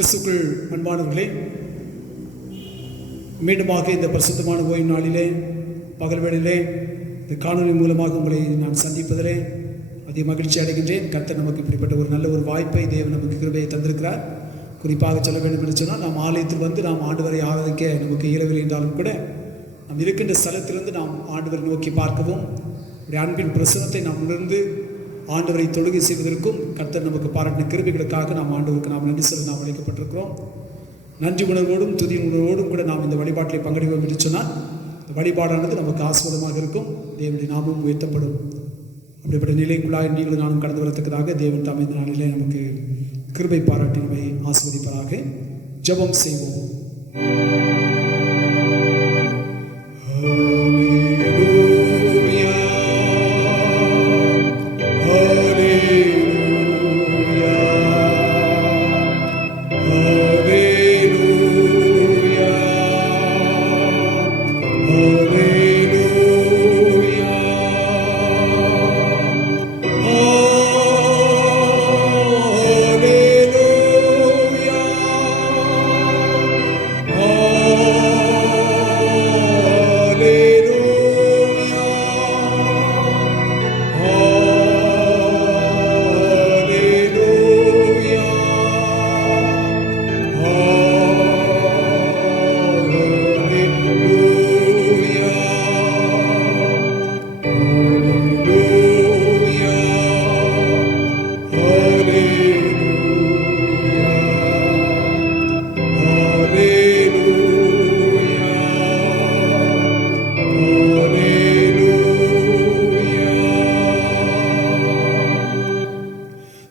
கிறிஸ்துக்குள் அன்பானவர்களே, மீண்டுமாக இந்த பரிசுத்தமான ஓய்வு நாளிலே பகல் வேளையிலே இந்த காணொலி மூலமாக உங்களை நான் சந்திப்பதிலே அதிக மகிழ்ச்சி அடைகின்றேன். கர்த்தர் நமக்கு இப்படிப்பட்ட ஒரு நல்ல ஒரு வாய்ப்பை தேவன் நமக்கு கிருபையை தந்திருக்கிறார். குறிப்பாக சொல்ல வேண்டும் என்று சொன்னால், நாம் ஆலயத்தில் வந்து நாம் ஆண்டவரை ஆராதிக்க நமக்கு இயலவில்லை என்றாலும் கூட நாம் இருக்கின்ற ஸ்தலத்திலிருந்து நாம் ஆண்டவரை நோக்கி பார்க்கவும், அன்பின் பிரசனத்தை நாம் உணர்ந்து ஆண்டவரை தொழுகை செய்வதற்கும் கர்த்தர் நமக்கு பாராட்டின கிருபைகளுக்காக நாம் ஆண்டவருக்கு நாம் நன்றி சொல்ல நாம் அழைக்கப்பட்டிருக்கிறோம். நன்றி உணர்வோடும் துதி உணர்வோடும் கூட நாம் இந்த வழிபாட்டில் பங்கெடுவோம் என்று சொன்னால் இந்த வழிபாடானது நமக்கு ஆசீர்வாதமாக இருக்கும். தேவனுடைய நாமம் உயர்த்தப்படும். அப்படிப்பட்ட நிலைக்குள்ளாக நீங்களும் நானும் கடந்து வரத்தக்கதாக தேவன் தாம் இந்த நாளிலே நமக்கு கிருபை பாராட்டி நம்மை ஆசீர்வதிப்பதாக. ஜெபம் செய்வோம்.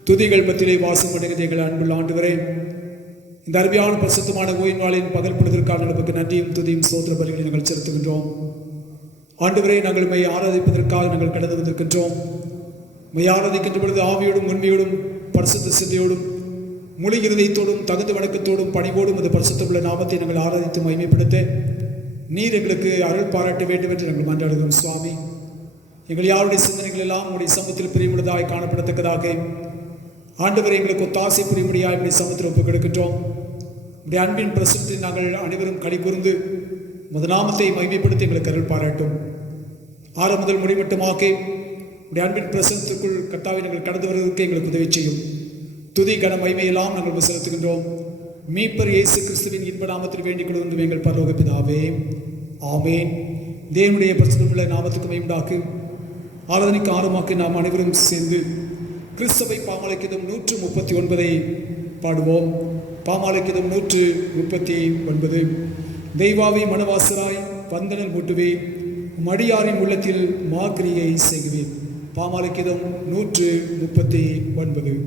துதிகள் பத்திலே வாசம் பண்ணுகிற எங்கள் அன்புள்ள ஆண்டவரே, இந்த அருமையான பரிசுத்தமான ஓய்வு நாளின் பகல் பொழுதற்காக நமக்கு நன்றியும் துதியும் சோதர பலிகளை நாங்கள் செலுத்துகின்றோம். ஆண்டவரே, நாங்கள் மை ஆராதிப்பதற்காக நாங்கள் கடந்து வந்திருக்கின்றோம். மை ஆராதிக்கின்ற பொழுது ஆவியோடும் உண்மையோடும் பரிசுத்த சிந்தையோடும் முழு இருதயத்தோடும் தகுந்த வணக்கத்தோடும் பணிவோடும் இந்த பரிசுத்தமுள்ள நாமத்தை நாங்கள் ஆராதித்து மகிமைப்படுத்த நீர் எங்களுக்கு அருள் பாராட்ட வேண்டும் என்று நாங்கள் மன்றாடுகிறோம். சுவாமி, எங்கள் யாருடைய சிந்தனைகள் எல்லாம் உங்களுடைய சமூகத்தில் பிரியமுள்ளதாய் காணப்படத்தக்கதாக ஆண்டவரை எங்களுக்கு ஒத்தாசை புரியும்படியாக இப்படி சமூகத்தில் ஒப்புக் கொடுக்கின்றோம். இப்படி அன்பின் பிரசனத்தில் நாங்கள் அனைவரும் களி கூர்ந்து முதநாமத்தை மகிமைப்படுத்தி எங்களுக்கு அருள் பாராட்டும். ஆரம்ப முதல் முடிமட்டமாக இப்படி அன்பின் பிரசனத்திற்குள் கர்த்தாவை நாங்கள் கடந்து வருவதற்கு எங்களுக்கு உதவி செய்யும். துதி கன மகிமையெல்லாம் நாங்கள் செலுத்துகின்றோம். மீட்பர் இயேசு கிறிஸ்துவின் இன்ப நாமத்தில் வேண்டிக் கொள்வது எங்கள் பரலோக பிதாவே, ஆமேன். தேவனுடைய பிரசனமுள்ள நாமத்துக்கு மகிமையுண்டாக்கு ஆராதனைக்கு ஆர்வமாக்கி நாம் அனைவரும் சேர்ந்து கிறிஸ்தவை பாமாலைக்கிதம் 139 பாடுவோம். பாமாலைக்கிதம் 139. தெய்வாவை மனவாசராய் வந்தனல் மூட்டுவே, மடியாரின் உள்ளத்தில் மாக்கிரியை செய்குவேன். பாமாலைக்கிதம் 139.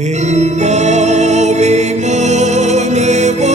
தெய்வாவே மனவாசராய்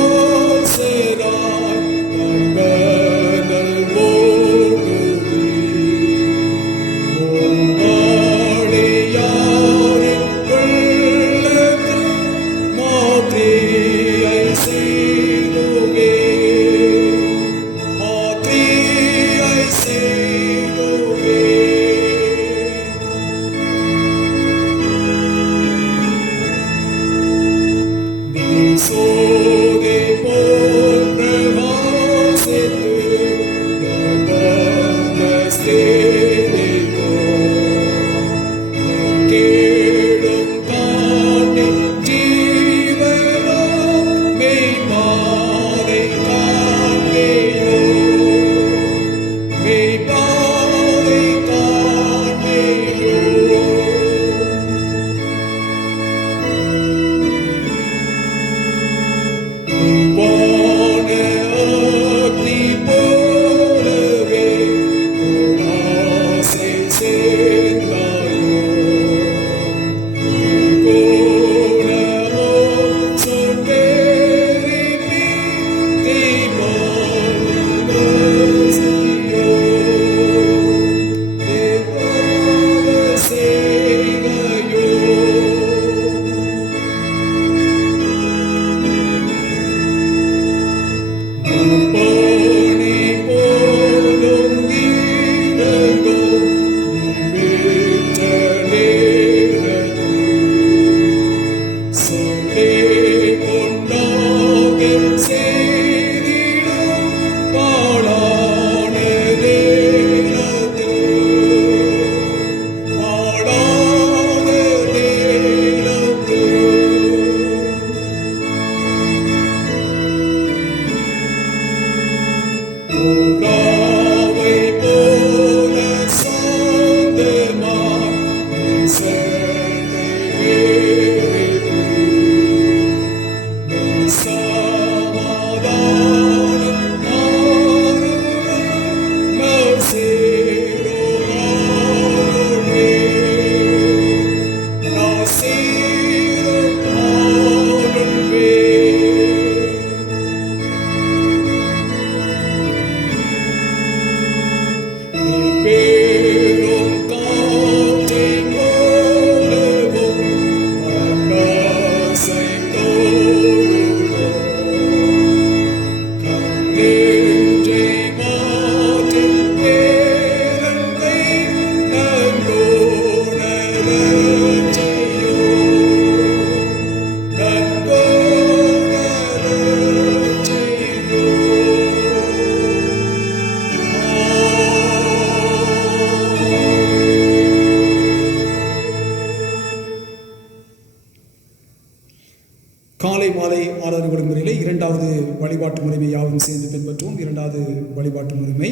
காலை மாலை ஆராதனை வழிமுறையில் இரண்டாவது வழிபாட்டு முறைமை யாவும் சேர்ந்து பின்பற்றுவோம். இரண்டாவது வழிபாட்டு முறைமை,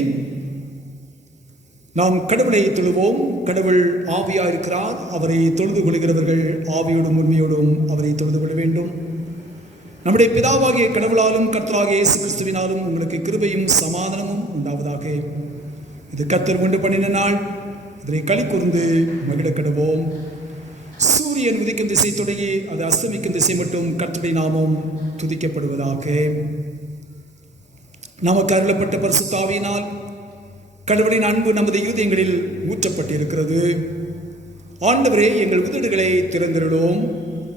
நாம் கடவுளை தொழுவோம். கடவுள் ஆவியா இருக்கிறார். அவரை தொழுது கொள்கிறவர்கள் ஆவியோடும் உண்மையோடும் அவரை தொழுது கொள்ள வேண்டும். நம்முடைய பிதாவாகிய கடவுளாலும் கர்த்தராகிய இயேசு கிறிஸ்துவினாலும் உங்களுக்கு கிருபையும் சமாதானமும் உண்டாவதாக. இது கர்த்தர் உண்டு பண்ணின நாள், இதனை களி கூர்ந்து மகிழ கடவோம். சூரியன் உதிக்கும் திசை தொடங்கி அது அஸ்தமிக்கும் திசை மட்டும் கர்த்தருடைய நாமம் துதிக்கப்படுவதாக. நமக்கு அருளப்பட்ட பரிசுத்த ஆவியினால் கடவுளின் அன்பு நமது இருதயங்களில் ஊற்றப்பட்டிருக்கிறது. ஆண்டவரே, எங்கள் உதடுகளை திறந்திருளோம்,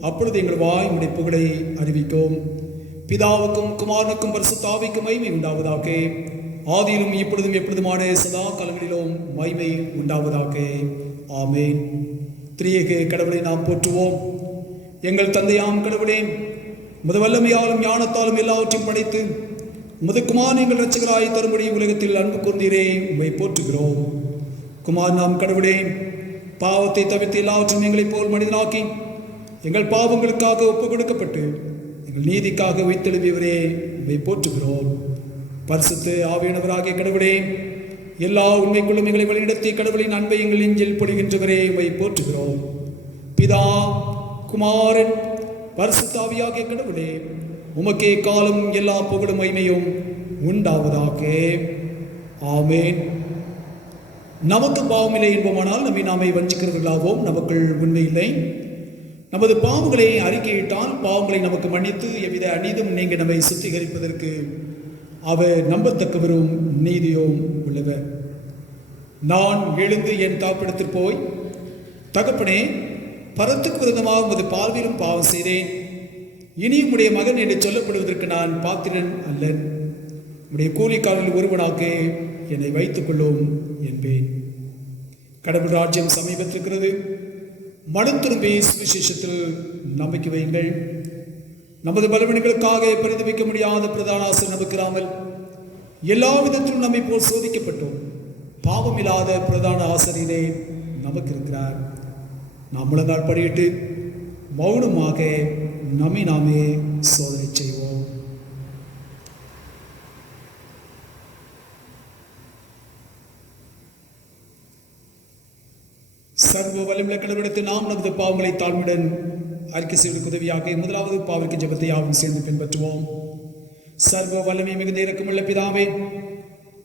அப்பொழுது எங்கள் வாய் உம்முடைய புகழை அறிவிக்கும். பிதாவுக்கும் குமாரனுக்கும் பரிசுத்த ஆவிக்கும் மகிமை உண்டாவதாக. ஆதியிலும் இப்பொழுதும் எப்பொழுதுமான சதா காலங்களிலும் மகிமை உண்டாவதாக. ஆமென். திரியேக கடவுளை நாம் போற்றுவோம். எங்கள் தந்தையாம் கடவுளே, உமது வல்லமையாலும் ஞானத்தாலும் எல்லாவற்றையும் படைத்து உமது குமாரன் எங்கள் இரட்சகராய் தரும்படி உலகத்தில் அன்பு கூர்ந்தீரே, உம்மை போற்றுகிறோம். குமார் நாம் கடவுளே, பாவத்தை தவிர்த்து எல்லாவற்றையும் எங்களைப் போல் மனிதனாக்கி எங்கள் பாவங்களுக்காக ஒப்புக் கொடுக்கப்பட்டு எங்கள் நீதிக்காக உயிர்த்தெழும்பியவரே, உம்மை போற்றுகிறோம். பரிசுத்த ஆவியானவராகிய கடவுளே, எல்லா உண்மைக்குள்ளும் எங்களை வழிநடத்தி கடவுளின் அன்பை எங்கள் நெஞ்சில் பொழிகின்றவரே, உம்மை போற்றுகிறோம். பிதா, குமாரன், பரிசுத்த ஆவியாகிய கடவுளே, உமக்கே காலம் எல்லா புகழும் மகிமையும் உண்டாவதாக. ஆமென். நமக்கு பாவமில்லை என்போமானால் நம்மை நாமே வஞ்சிக்கிறவர்களாகவும் நமக்குள் உண்மை இல்லை. நமது பாவங்களை அறிக்கையிட்டால் பாவங்களை நமக்கு மன்னித்து எவ்வித அநீதம் நீங்க நம்மை சுத்திகரிப்பதற்கு அவர் நம்பத்தக்கவரும் நீதியும் உள்ளவர். நான் எழுந்து என் தாப்பிடத்தில் போய், தகப்பனே, பரத்துக்கு விரோதமாக உமது பார்வையிலும் பாவம் செய்தேன், இனி உம்முடைய மகன் என்று சொல்லப்படுவதற்கு நான் பாத்திரன் அல்லன், உம்முடைய கூலிக்காரர்கள் ஒருவனாக என்னை வைத்துக் கொள்ளும் என்பேன். கடவுள் ராஜ்யம் சமீபத்திருக்கிறது. மனம் திரும்பி சுவிசேஷத்தில் நம்பிக்கை வையுங்கள். நமது பலவீனங்களுக்காக பரிதவிக்க முடியாத பிரதான ஆசிரியர் நமக்கிறாமல் எல்லா விதத்திலும் நம்மை போல் சோதிக்கப்பட்டோம். பாவம் இல்லாத பிரதான ஆசிரியரே நமக்கு இருக்கிறார். நாம் முழங்கால் படியிட்டு மௌனமாக நம்மை நாமே சோதனை செய்வோம். சர்வ வல்லமையுள்ள கடவுளிடத்தில் நாம் நமது பாவங்களை தாழ்மையுடன் அறிக்கை செய்வதற்கு உதவியாக முதலாவது பாவத்திற்கு ஜெபத்தை யாவும் சேர்ந்து பின்பற்றுவோம். சர்வ வல்லமை மிகுந்த இரக்கமுள்ள பிதாவே,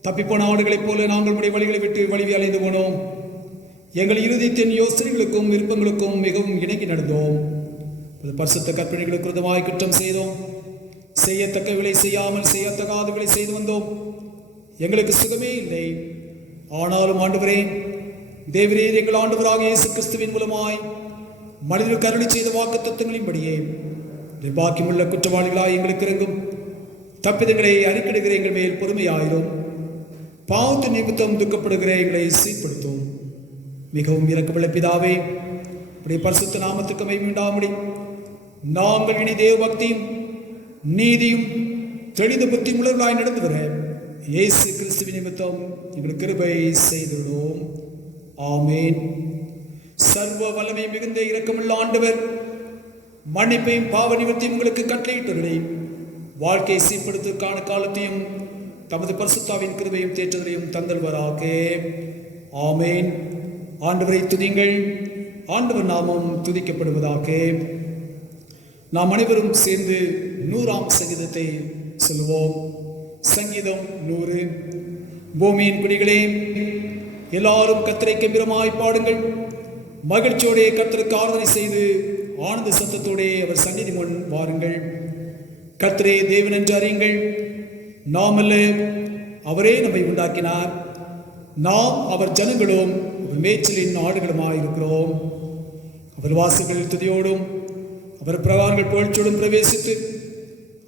தப்பிப்போன ஆடுகளைப் போல நாங்கள் உடைய வழிகளை விட்டு வழிவி அலைந்து போனோம். எங்கள் இருதயத்தின் யோசனைகளுக்கும் விருப்பங்களுக்கும் மிகவும் இணங்கி நடந்தோம். பரிசுத்த கற்பனைகளுக்கு விரோதமாய் குற்றம் செய்தோம். செய்யத்தக்கவர்களை செய்யாமல் செய்யத்தகாதவர்களை செய்து வந்தோம். எங்களுக்கு சுகமே இல்லை. ஆனாலும் ஆண்டவரே, தேவரீர் எங்கள் ஆண்டவராக இயேசு கிறிஸ்துவின் மூலமாய் மனிதர்களுக்கு அருளி செய்த வாக்கு தத்துவங்களின்படியே பாக்கியமுள்ள குற்றவாளிகளாய் எங்களுக்கு இறங்கும். தப்பிதங்களை அறிக்கையிடுகிற எங்கள் மேல் பொறுமையாயிரும். பாவத்தின் நிமித்தம் துக்கப்படுகிற எங்களை சீர்படுத்தும். மிகவும் இரக்கமுள்ள பிதாவே, உடைய பரிசுத்த நாமத்துக்கு மகிமை உண்டாகும்படி நாங்கள் இனி தேவ பக்தியும் நீதியும் தெளிந்த புத்தி உணர்வாய் நடந்து வர இயேசு கிறிஸ்துவின் நிமித்தம் எங்களுக்கு கிருபை செய்துள்ளோம். ஆமென். சர்வ வல்லமை மிகுந்த இரக்கமுள்ள ஆண்டவர் மன்னிப்பையும் பாவ நிவர்த்தியும் உங்களுக்கு கட்டளையிட்டவர்களை வாழ்க்கையை சீர்படுத்துவதற்கான காலத்தையும் தமது பரிசுத்தாவின் கிருபையும் தேற்றதையும் தந்தல்வராக. ஆமென். ஆண்டவரை துதிங்கள். ஆண்டவர் நாமம் துதிக்கப்படுவதாக. நாம் அனைவரும் சேர்ந்து 100ஆம் சங்கீதத்தை சொல்லுவோம். சங்கீதம் 100. பூமியின் குடிகளே, எல்லாரும் கர்த்தரை கெம்பீரமாய் பாடுங்கள். மகிழ்ச்சியோடே கர்த்தருக்கு ஆராதனை செய்து ஆனந்த சத்தத்தோடே அவர் சந்நிதி முன் வாருங்கள். கர்த்தரே தேவன் என்று அறியுங்கள். நாம் அல்ல, அவரே நம்மை உண்டாக்கினார். நாம் அவர் ஜனங்களும் அவர் மேய்ச்சலின் ஆடுகளுமாயிருக்கிறோம். அவர் வாசல்களில் துதியோடும் அவர் பிரகாரங்கள் புகழ்ச்சியோடும் பிரவேசித்து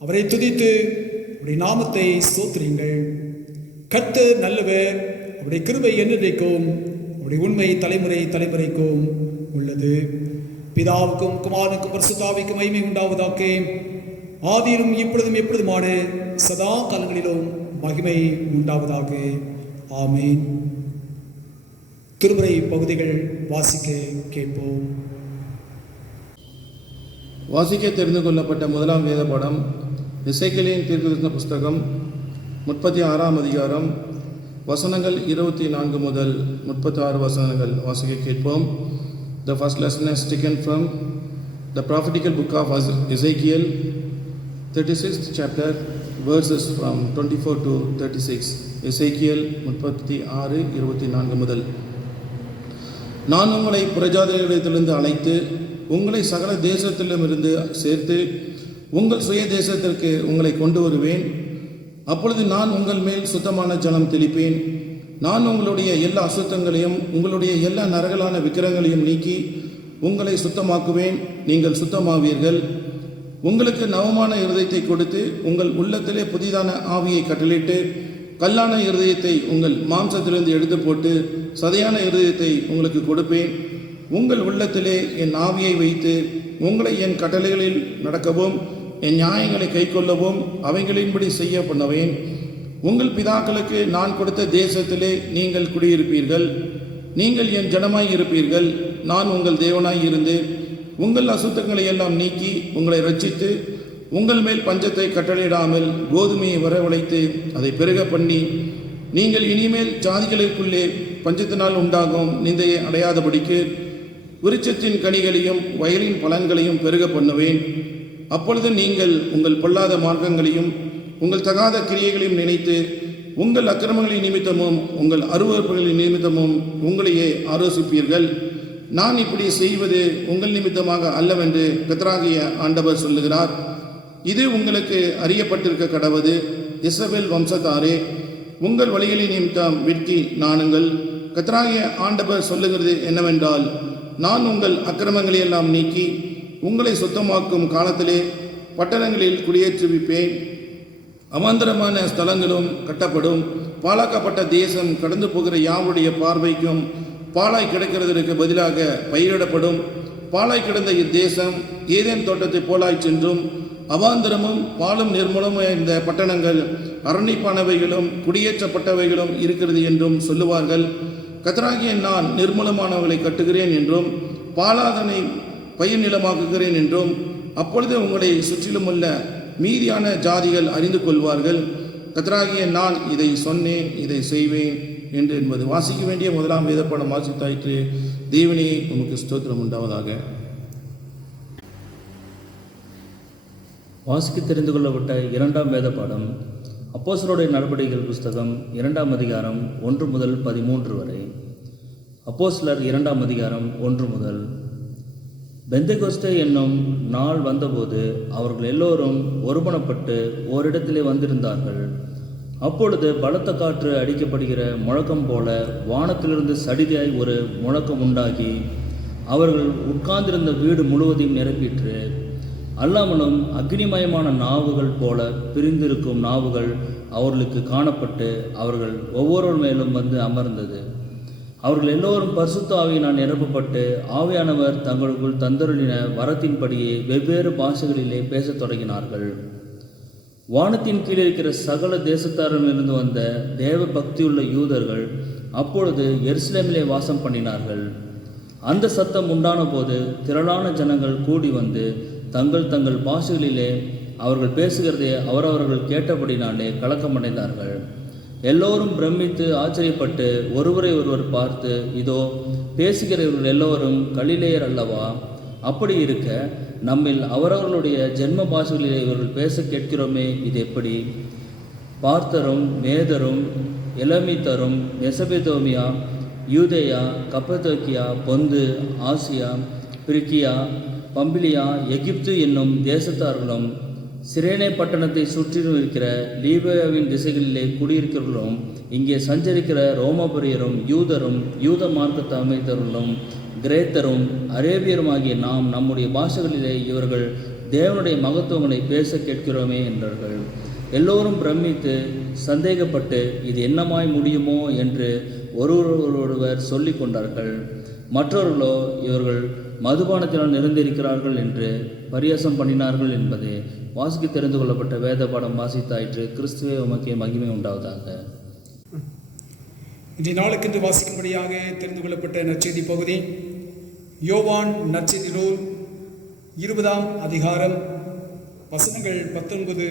அவரை துதித்து அவருடைய நாமத்தை ஸ்தோத்திரியுங்கள். கர்த்தர் நல்லவர், அவருடைய கிருபை என்றைக்கும் அவருடைய உண்மை தலைமுறை தலைமுறைக்கும் உள்ளது. பிதாவுக்கும் குமாரனுக்கும் பரிசுத்த ஆவிக்கும் மகிமை உண்டாவதாக. ஆதியிலும் இப்பொழுதும் எப்பொழுதுமான சதா காலங்களிலும் மகிமை உண்டாவதாக. ஆமீன். திருமுறை பகுதிகள் வாசிக்க கேட்போம். வாசிக்க தெரிந்து கொள்ளப்பட்ட முதலாம் வேத பாடம் எசேக்கியேலின் தீர்க்கதரிசன புஸ்தகம் 36ஆம் அதிகாரம் வசனங்கள் 24 முதல் 36 வசனங்கள் வாசிக்க கேட்போம். The first lesson is taken from the prophetical book of Ezekiel, 36th chapter, verses from 24 to 36. எசேக்கியேல் 36:24 முதல். நான் உங்களை புறஜாதிகளிடத்திலிருந்து அழைத்து உங்களை சகல தேசத்திலுமிருந்து சேர்த்து உங்கள் சுய தேசத்திற்கு உங்களை கொண்டு வருவேன். அப்பொழுது நான் உங்கள் மேல் சுத்தமான ஜலம் தெளிப்பேன். நான் உங்களுடைய எல்லா அசுத்தங்களையும் உங்களுடைய எல்லா நரகலான விக்கிரகங்களையும் நீக்கி உங்களை சுத்தமாக்குவேன். நீங்கள் சுத்தமாவீர்கள். உங்களுக்கு நவமான இருதயத்தை கொடுத்து உங்கள் உள்ளத்திலே புதிதான ஆவியை கட்டளிட்டு கல்லான இருதயத்தை உங்கள் மாம்சத்திலிருந்து எடுத்து போட்டு சதையான இருதயத்தை உங்களுக்கு கொடுப்பேன். உங்கள் உள்ளத்திலே என் ஆவியை வைத்து உங்களை என் கட்டளைகளில் நடக்கவும் என் நியாயங்களை கைக்கொள்ளவும் அவைகளின்படி செய்ய பண்ணுவேன். உங்கள் பிதாக்களுக்கு நான் கொடுத்த தேசத்திலே நீங்கள் குடியிருப்பீர்கள். நீங்கள் என் ஜனமாய் இருப்பீர்கள். நான் உங்கள் தேவனாய் இருந்து உங்கள் அசுத்தங்களை எல்லாம் நீக்கி உங்களை ரட்சித்து உங்கள் மேல் பஞ்சத்தை கட்டளையிடாமல் கோதுமையை வரவழைத்து அதை பெருக பண்ணி நீங்கள் இனிமேல் ஜாதிகளுக்குள்ளே பஞ்சத்தினால் உண்டாகும் நிந்தையை அடையாதபடிக்கு விருட்சத்தின் கனிகளையும் வயலின் பலன்களையும் பெருக பண்ணுவேன். அப்பொழுது நீங்கள் உங்கள் பொல்லாத மார்க்கங்களையும் உங்கள் தகாத கிரியைகளையும் நினைத்து உங்கள் அக்கிரமங்களின் நிமித்தமும் உங்கள் அருவருப்புகளின் நிமித்தமும் உங்களையே ஆலோசிப்பீர்கள். நான் இப்படி செய்வது உங்கள் நிமித்தமாக அல்லவென்று கர்த்தராகிய ஆண்டவர் சொல்லுகிறார். இது உங்களுக்கு அறியப்பட்டிருக்க கடவது. இஸ்ரவேல் வம்சத்தாரே, உங்கள் வழிகளின் நிமித்தம் வெட்கி நாணுங்கள். கர்த்தராகிய ஆண்டவர் சொல்லுகிறது என்னவென்றால், நான் உங்கள் அக்கிரமங்களையெல்லாம் நீக்கி உங்களை சுத்தமாக்கும் காலத்திலே பட்டணங்களில் குடியேற்றுவிப்பேன். அவாந்தரமான ஸ்தலங்களும் கட்டப்படும். பாழாக்கப்பட்ட தேசம் கடந்து போகிற யாருடைய பார்வைக்கும் பாழாய் கிடக்கிறதற்கு பதிலாக பயிரிடப்படும். பாழாய் கிடந்த இத்தேசம் ஏதேன் தோட்டத்தை போலாய் சென்றும் அவாந்தரமும் பாலும் நிர்மூலமும் இந்த பட்டணங்கள் அரணிப்பானவைகளும் குடியேற்றப்பட்டவைகளும் இருக்கிறது என்றும் சொல்லுவார்கள். கர்த்தராகிய நான் நிர்மூலமானவர்களை கட்டுகிறேன் என்றும் பாலாதனை பயிர் நிலமாக்குகிறேன் என்றும் அப்பொழுது உங்களை சுற்றிலும் உள்ள மீதியான ஜாதிகள் அறிந்து கொள்வார்கள். கர்த்தராகிய நான் இதை சொன்னேன், இதை செய்வேன் என்று என்பது. வாசிக்க வேண்டிய முதலாம் வேதப்பாடம் வாசித்தாயிற்று. தேவனே உமக்கு ஸ்தோத்திரம் உண்டாவதாக. வாசிக்க தெரிந்து கொள்ளப்பட்ட இரண்டாம் வேத பாடம் அப்போஸ்தலருடைய நடபடிகள் புஸ்தகம் 2ஆம் அதிகாரம் 1 முதல் 13 வரை. அப்போஸ்தலர் 2ஆம் அதிகாரம் 1 முதல். பெந்தெகோஸ்தே என்னும் நாள் வந்தபோது அவர்கள் எல்லோரும் ஒருமனப்பட்டு ஓரிடத்திலே வந்திருந்தார்கள். அப்பொழுது பலத்த காற்று அடிக்கப்படுகிற முழக்கம் போல வானத்திலிருந்து சடிதியாய் ஒரு முழக்கம் உண்டாகி அவர்கள் உட்கார்ந்திருந்த வீடு முழுவதையும் நிரப்பிற்று. அல்லாமலும் அக்னிமயமான நாவுகள் போல பிரிந்திருக்கும் நாவுகள் அவர்களுக்கு காணப்பட்டு அவர்கள் ஒவ்வொருவர் மேலும் வந்து அமர்ந்தது. அவர்கள் எல்லோரும் பரிசுத்த ஆவியினால் நிரப்பப்பட்டு ஆவியானவர் தங்களுக்குள் தந்தருளின வரத்தின்படியே வெவ்வேறு பாஷைகளிலே பேசத் தொடங்கினார்கள். வானத்தின் கீழே இருக்கிற சகல தேசத்தாரிலிருந்து வந்த தேவ பக்தியுள்ள யூதர்கள் அப்பொழுது எருசலேமிலே வாசம் பண்ணினார்கள். அந்த சத்தம் உண்டான போது திரளான ஜனங்கள் கூடி வந்து தங்கள் தங்கள் பாஷைகளிலே அவர்கள் பேசுகிறதை அவரவர்கள் கேட்டபடினாலே கலக்கமடைந்தார்கள். எல்லோரும் பிரமித்து ஆச்சரியப்பட்டு ஒருவரை ஒருவர் பார்த்து, இதோ பேசுகிறவர்கள் எல்லோரும் கலிலேயர் அல்லவா? அப்படி இருக்க நம்மில் அவரவர்களுடைய ஜென்ம பாஷைகளிலே இவர்கள் பேச கேட்கிறோமே, இது எப்படி? பார்த்தரும் மேதரும் எலமித்தரும் மெசபெதோமியா யூதேயா கப்பதோக்கியா பொந்து ஆசியா பிரிக்கியா பம்பிலியா எகிப்து என்னும் தேசத்தார்களும் சிரேனே பட்டணத்தை சுற்றிலும் இருக்கிற லீபியாவின் திசைகளிலே குடியிருக்கிறவர்களும் இங்கே சஞ்சரிக்கிற ரோமாபுரியரும் யூதரும் யூத மார்க்கத்தை அமைத்தவர்களும் கிரேத்தரும் அரேபியருமாகிய நாம் நம்முடைய பாஷைகளிலே இவர்கள் தேவனுடைய மகத்துவங்களை பேச கேட்கிறோமே என்றார்கள். எல்லோரும் பிரமித்து சந்தேகப்பட்டு இது என்னமாய் முடியுமோ என்று ஒருவரொருவர் சொல்லி கொண்டார்கள். மற்றவர்களோ இவர்கள் மதுபானத்தினால் நிறைந்திருக்கிறார்கள் என்று பரியாசம் பண்ணினார்கள் என்பதே. வாசிக்க தெரிந்து கொள்ளப்பட்ட வேத பாடம் வாசித்தாயிற்று. கிறிஸ்துவே உமக்கே மகிமை உண்டாவதாக. இன்றைய நாளுக்கென்று வாசிக்கும்படியாக தெரிந்து கொள்ளப்பட்ட நற்செய்தி பகுதி யோவான் நற்செய்தி நூல் 20ஆம் அதிகாரம் வசனங்கள் 19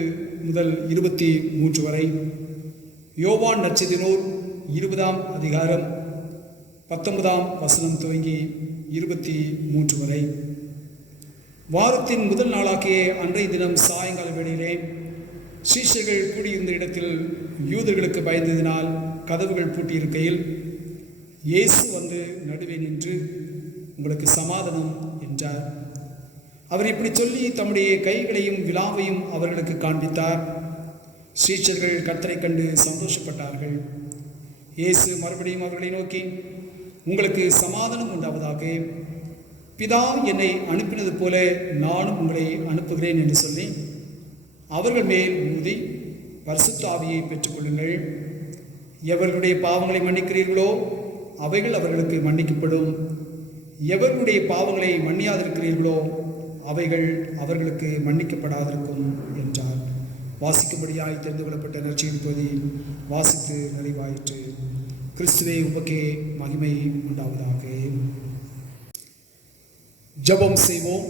முதல் 23 வரை. யோவான் நற்செய்தி நூல் 20ஆம் அதிகாரம் 19ஆம் வசனம் துவங்கி 23 வரை. வாரத்தின் முதல் நாளாகிய அன்றைய தினம் சாயங்கால வேளையிலே சீஷர்கள் கூடியிருந்த இடத்தில் யூதர்களுக்கு பயந்ததினால் கதவுகள் பூட்டியிருக்கையில் இயேசு வந்து நடுவே நின்று, உங்களுக்கு சமாதானம் என்றார். அவர் இப்படி சொல்லி தம்முடைய கைகளையும் விலாவையும் அவர்களுக்கு காண்பித்தார். சீஷர்கள் கர்த்தரை கண்டு சந்தோஷப்பட்டார்கள். இயேசு மறுபடியும் அவர்களை நோக்கி, உங்களுக்கு சமாதானம் உண்டாவதாக. பிதா என்னை அனுப்பினது போல நானும் உங்களை அனுப்புகிறேன் என்று சொல்லி அவர்கள் மேல் ஊதி பரிசுத்த ஆவியை பெற்றுக்கொள்ளுங்கள். எவர்களுடைய பாவங்களை மன்னிக்கிறீர்களோ அவைகள் அவர்களுக்கு மன்னிக்கப்படும். எவர்களுடைய பாவங்களை மன்னியாதிருக்கிறீர்களோ அவைகள் அவர்களுக்கு மன்னிக்கப்படாதிருக்கும் என்றார். வாசிக்கும்படியாய் தெரிந்து கொள்ளப்பட்ட நற்செய்தி பகுதி வாசித்து நிறைவாயிற்று. கிறிஸ்துவே உமக்கே மகிமை உண்டாவதாக. ஜெபம் செய்வோம்.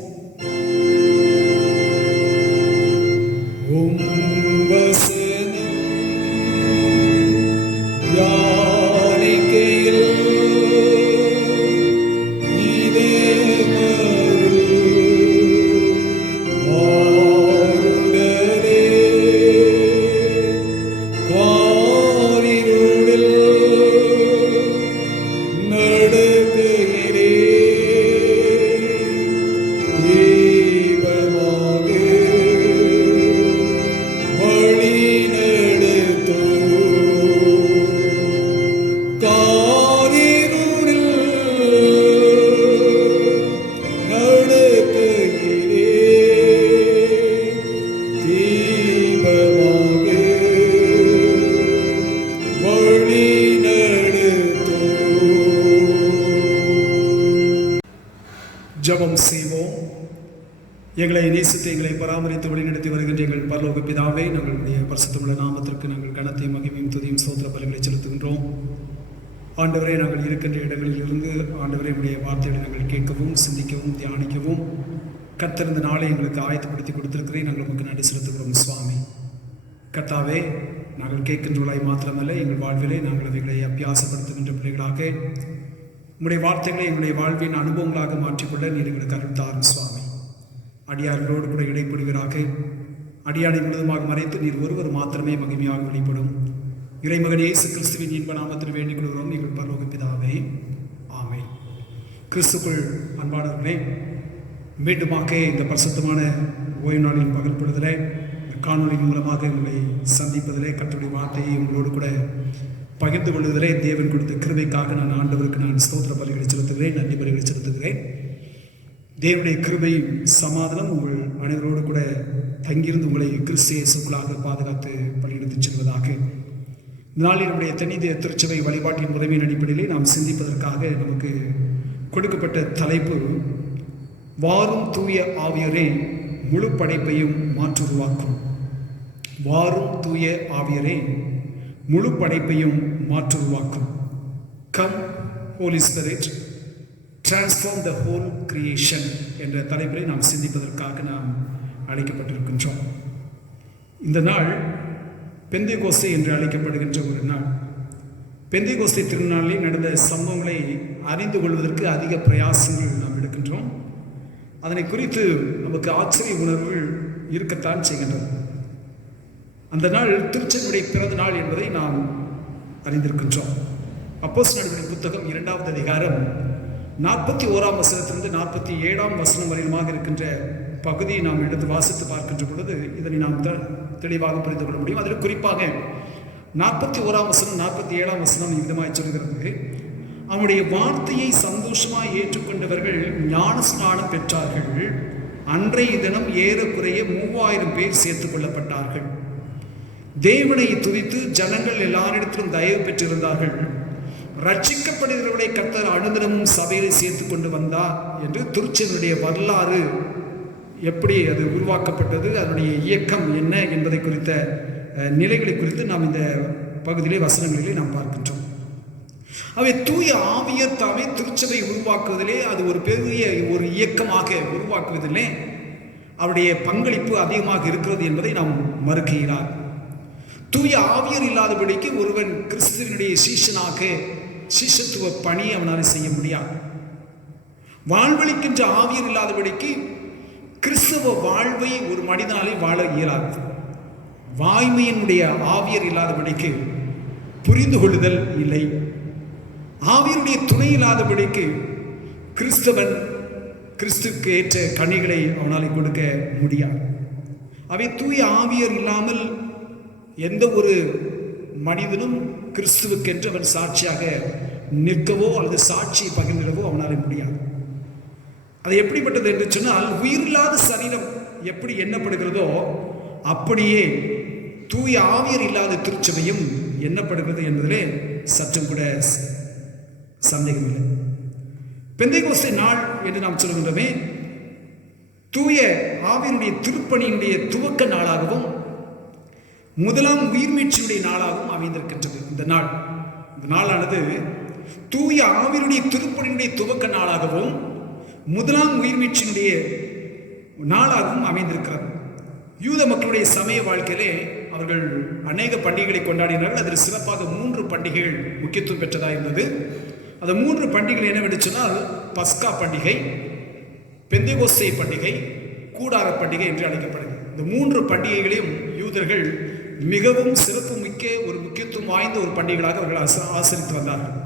ஜெபம் செய்வோம். எங்களை நேசித்து எங்களை பராமரித்து வழிநடத்தி வருகின்ற எங்கள் பரலோக பிதாவே, நாங்களுடைய பரிசுத்தமுள்ள நாமத்திற்கு நாங்கள் கனத்தையும் மகிமையும் துதியும் ஸ்தோத்திர பலிகளை செலுத்துகின்றோம். ஆண்டவரே, நாங்கள் இருக்கின்ற இடங்களில் இருந்து ஆண்டவரே உடைய வார்த்தைகளை நாங்கள் கேட்கவும் சிந்திக்கவும் தியானிக்கவும் கர்த்தர் நாளை எங்களுக்கு ஆயத்தப்படுத்தி கொடுத்திருக்கிறேன். நாங்கள் உங்களுக்கு நன்றி செலுத்துகிறோம் சுவாமி. கர்த்தாவே, நாங்கள் கேட்கின்றவர்களாய் மாத்திரமல்ல, எங்கள் வாழ்விலே நாங்கள் அவைகளை அபியாசப்படுத்துகின்ற பிள்ளைகளாக உங்களுடைய வார்த்தைகளை எங்களுடைய வாழ்வின் அனுபவங்களாக மாற்றிக்கொள்ள நீர் எங்களுக்கு அருள் தாரும் சுவாமி. அடியார்களோடு கூட இடைப்படுவீராக. அடியானை முழுவதுமாக மறைத்து நீர் ஒருவர் மாத்திரமே மகிமையாக வெளிப்படும். இறைமகன் இயேசு கிறிஸ்துவின் இன்ப நாமத்தில் வேண்டிக் கொள்கிறோம் எங்கள் பரலோக பிதாவே, ஆமென். கிறிஸ்துக்குள் அன்பானவர்களே, மீண்டுமாக இந்த பரிசுத்தமான ஓய்வு நாளின் பகல் பொழுதிலே இந்த காணொலி மூலமாக உங்களை சந்திப்பதிலே கர்த்தருடைய வார்த்தையை உங்களோடு கூட பகிர்ந்து கொள்வதிலே தேவன் கொடுத்த கிருபைக்காக நான் ஆண்டவருக்கு நான் ஸ்தோத்திர பலிகளை செலுத்துகிறேன், நன்றி பலிகளை செலுத்துகிறேன். தேவனுடைய கிருபையும் சமாதானம் உங்கள் அனைவரோடு கூட தங்கியிருந்து உங்களை கிறிஸ்து இயேசுக்குள்ளாக பாதுகாத்து பலியிடத்து செல்வதாக. நாளில் நம்முடைய தென்னிந்திய திருச்சபை வழிபாட்டின் உதவியின் அடிப்படையிலே நாம் சிந்திப்பதற்காக நமக்கு கொடுக்கப்பட்ட தலைப்பு, வாரும் தூய ஆவியரே முழு படைப்பையும் மாற்றுருவாக்கும். வாரும் தூய ஆவியரே முழு படைப்பையும் மாற்றுருவாக்கும். Come holy spirit, transform the whole creation என்ற தலைப்பிலே நாம் சிந்திப்பதற்காக நாம் அழைக்கப்பட்டிருக்கின்றோம். இந்த நாள் பெந்தேகோஸ்தே என்று அழைக்கப்படுகின்ற ஒரு நாள். பெந்தேகோஸ்தே திருநாளில் நடந்த சம்பவங்களை அறிந்து கொள்வதற்கு அதிக பிரயாசங்கள் நாம் எடுக்கின்றோம். அதனை குறித்து நமக்கு ஆச்சரிய உணர்வுகள் இருக்கத்தான் செய்கின்றன. அந்த நாள் திருச்செங்கோடைய பிறந்த நாள் என்பதை நாம் அறிந்திருக்கின்றோம். அப்போஸ்தலர்களின் புத்தகம் 2ஆம் அதிகாரம் 41ஆம் வசனத்திலிருந்து 47ஆம் வசனம் வரையிலுமாக இருக்கின்ற பகுதியை நாம் எடுத்து வாசித்து பார்க்கின்ற பொழுது இதனை நாம் தெளிவாக புரிந்து கொள்ள முடியும். அதில் குறிப்பாக 41ஆம் வசனம் 47ஆம் வசனம் விதமாய் சொல்கிறது, அவனுடைய வார்த்தையை சந்தோஷமாய் ஏற்றுக்கொண்டவர்கள் ஞான ஸ்நானம் பெற்றார்கள். அன்றைய தினம் ஏறக்குறைய 3000 பேர் சேர்த்துக் கொள்ளப்பட்டார்கள். தேவனை துதித்து ஜனங்கள் எல்லாரிடத்திலும் தயவு பெற்றிருந்தார்கள். ரட்சிக்கப்படுகிறவர்களை கர்த்தர் அனுதினமும் சபையை சேர்த்து கொண்டு வந்தார் என்று திருச்செங்கோடைய வரலாறு எப்படி அது உருவாக்கப்பட்டது, அதனுடைய இயக்கம் என்ன என்பதை குறித்த நிலைகளை குறித்து நாம் இந்த பகுதியிலே வசனங்களிலே நாம் பார்க்கின்றோம். அவை தூய ஆவியர் தாமே திருச்சபை உருவாக்குவதிலே அது ஒரு பெரிய ஒரு இயக்கமாக உருவாக்குவதிலே அவருடைய பங்களிப்பு அதிகமாக இருக்கிறது என்பதை நாம் மறுக்கிறார். தூய ஆவியர் இல்லாதபடிக்கு ஒருவன் கிறிஸ்துவனுடைய சீஷத்துவ பணி அவனால் செய்ய முடியாது. வாழ்வளிக்கின்ற ஆவியர் இல்லாதபடிக்கு கிறிஸ்தவ வாழ்வை ஒரு மனிதனாலே வாழ இயலாது. வாய்மையினுடைய ஆவியர் இல்லாதபடிக்கு புரிந்து கொள்ளுதல் இல்லை. ஆவியருடைய துணை இல்லாதபடிக்கு கிறிஸ்துவுக்கு ஏற்ற கனிகளை அவனால் கொடுக்க முடியாது. அவை தூய ஆவியர் இல்லாமல் எந்த ஒரு மனிதனும் கிறிஸ்துவுக்கென்று அவன் சாட்சியாக நிற்கவோ அல்லது சாட்சியை பகிர்ந்திடவோ அவனால் முடியாது. அது எப்படிப்பட்டது என்று சொன்னால், உயிரில்லாத சரீரம் எப்படி எண்ணப்படுகிறதோ அப்படியே தூய ஆவியர் இல்லாத திருச்சபையும் எண்ணப்படுகிறது என்பதிலே சற்றும் கூட சந்தேகமில்லை. பெந்தைகோஸ்தே நாள் என்று நாம் சொல்கின்றோமே, தூய ஆவியனுடைய திருப்பணியினுடைய துவக்க நாளாகவும் முதலாம் உயிர்மீட்சியுடைய நாளாகவும் அமைந்திருக்கின்றது. இந்த நாளானது தூய ஆவியனுடைய திருப்பணியினுடைய துவக்க நாளாகவும் முதலாம் உயிர்மீட்சியினுடைய நாளாகவும் அமைந்திருக்கிறது. யூத மக்களுடைய சமய வாழ்க்கையிலே அவர்கள் அநேக பண்டிகைகளை கொண்டாடினார்கள். அதில் சிறப்பாக 3 பண்டிகைகள் முக்கியத்துவம் பெற்றதாக இருந்தது. அந்த 3 பண்டிகைகள் என்னவென்று சொன்னால், பஸ்கா பண்டிகை, பெந்தேகோஸ்தே பண்டிகை, கூடார பண்டிகை என்று அழைக்கப்படுகிறது. இந்த 3 பண்டிகைகளையும் யூதர்கள் மிகவும் சிறப்பு மிக்க ஒரு முக்கியத்துவம் வாய்ந்த ஒரு பண்டிகைகளாக அவர்கள் ஆசரித்து வந்தார்கள்.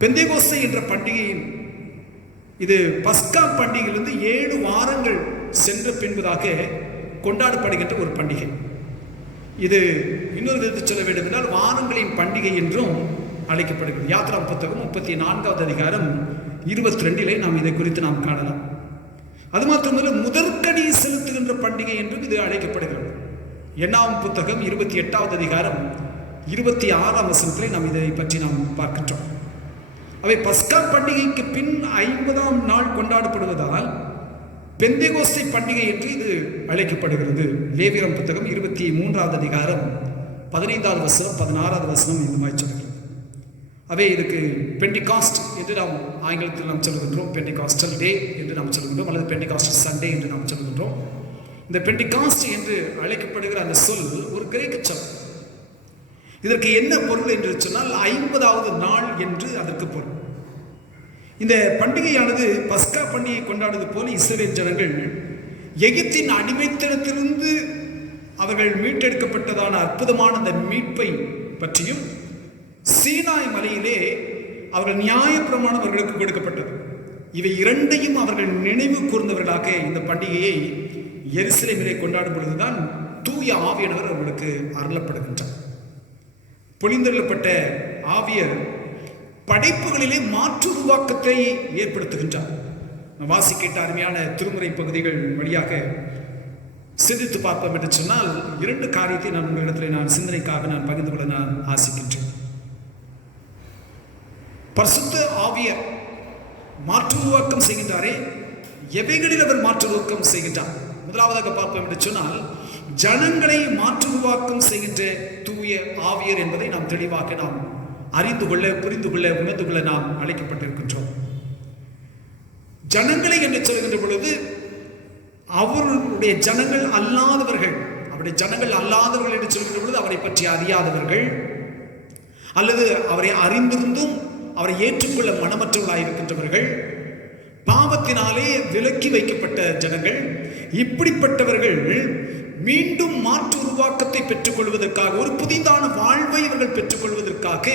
பெந்தேகோஸ்தே என்ற பண்டிகையின் இது பஸ்கா பண்டிகையிலிருந்து 7 வாரங்கள் சென்ற பின்பதாக கொண்டாடப்படுகின்ற ஒரு பண்டிகை. இது இன்னொரு விதத்தில் சொல்ல வேண்டும் என்றால் வாரங்களின் பண்டிகை என்றும் அழைக்கப்படுகிறது. யாத்ரா புத்தகம் 34வது அதிகாரம் 22 நாம் இதை குறித்து நாம் காணலாம். அது மாத்திரமல்ல, முதற்கனி செலுத்துகின்ற பண்டிகை என்றும் இது அழைக்கப்படுகிறது. எண்ணாம் புத்தகம் 28வது அதிகாரம் 26ஆம் வசனத்திலே நாம் இதை பற்றி நாம் பார்க்கின்றோம். அவை பஸ்கா பண்டிகைக்கு பின் 50ஆம் நாள் கொண்டாடப்படுவதால் பெந்தேகோஸ்தே பண்டிகை என்று இது அழைக்கப்படுகிறது. லேவியராம் புத்தகம் 23வது அதிகாரம் 15வது வசனம் 16வது வசனம் இந்த மாதிரி சொல்கிறது. அவை இதுக்கு பெண்டிகாஸ்ட் என்று நாம் ஆங்கிலத்தில் நாம் சொல்லுகின்றோம். பெண்டிகாஸ்டல் டே என்று நாம் சொல்லுகின்றோம், அல்லது பெண்டிகாஸ்டல் சண்டே என்று நாம் சொல்லுகின்றோம். இந்த பெண்டிகாஸ்ட் என்று அழைக்கப்படுகிற அந்த சொல் ஒரு கிரேக்க சொல். இதற்கு என்ன பொருள் என்று சொன்னால் 50வது நாள் என்று அதற்கு பொருள். இந்த பண்டிகையானது பஸ்கா பண்டிகை கொண்டாடுவது போல இஸ்ரவேல் ஜனங்கள் எகிப்தின் அடிமைத்தனத்திலிருந்து அவர்கள் மீட்டெடுக்கப்பட்டதான அற்புதமான அந்த மீட்பை பற்றியும், சீனாய் மலையிலே அவர்கள் நியாயப்பிரமாணம் அவர்களுக்கு கொடுக்கப்பட்டது, இவை இரண்டையும் அவர்கள் நினைவு கூர்ந்தவர்களாக இந்த பண்டிகையை எருசலேமிலே கொண்டாடும் பொழுதுதான் தூய ஆவியானவர் அவர்களுக்கு அருளப்படுகின்றார். பொழிந்தருளப்பட்ட ஆவியர் படைப்புகளிலே மாற்று உருவாக்கத்தை ஏற்படுத்துகின்றார். வாசிக்கிட்ட அருமையான திருமுறை பகுதிகள் வழியாக சிந்தித்து பார்ப்போம் என்று சொன்னால் 2 காரியத்தை நான் உங்களிடத்தில் சிந்தனைக்காக பகிர்ந்து கொள்ள நான் ஆசிக்கின்றேன். பரிசுத்த ஆவியர் மாற்று உருவாக்கம் செய்கின்றாரே, எவைகளில் அவர் மாற்று உருவாக்கம் செய்கின்றார்? முதலாவதாக பார்ப்போம் என்று சொன்னால், ஜனங்களை மாற்று உருவாக்கம் செய்கின்ற தூய ஆவியர் என்பதை நாம் தெளிவாக நாம் அறிந்து கொள்ள, புரிந்து கொள்ள, உணர்ந்து கொள்ள நாம் அழைக்கப்பட்டிருக்கின்றோம். ஜனங்களை என்று சொல்கின்ற பொழுது அவருடைய ஜனங்கள் அல்லாதவர்கள், அவருடைய ஜனங்கள் அல்லாதவர்கள் என்று சொல்கின்ற பொழுது அவரை பற்றி அறியாதவர்கள், அல்லது அவரை அறிந்திருந்தும் அவரை ஏற்றுக்கொள்ள மனமற்றவர்களாக இருக்கின்றவர்கள், பாவத்தினாலே விலக்கி வைக்கப்பட்ட ஜனங்கள், இப்படிப்பட்டவர்கள் மீண்டும் மாற்று உருவாக்கத்தை பெற்றுக்கொள்வதற்காக, ஒரு புதிதான வாழ்வை அவர்கள் பெற்றுக்கொள்வதற்காக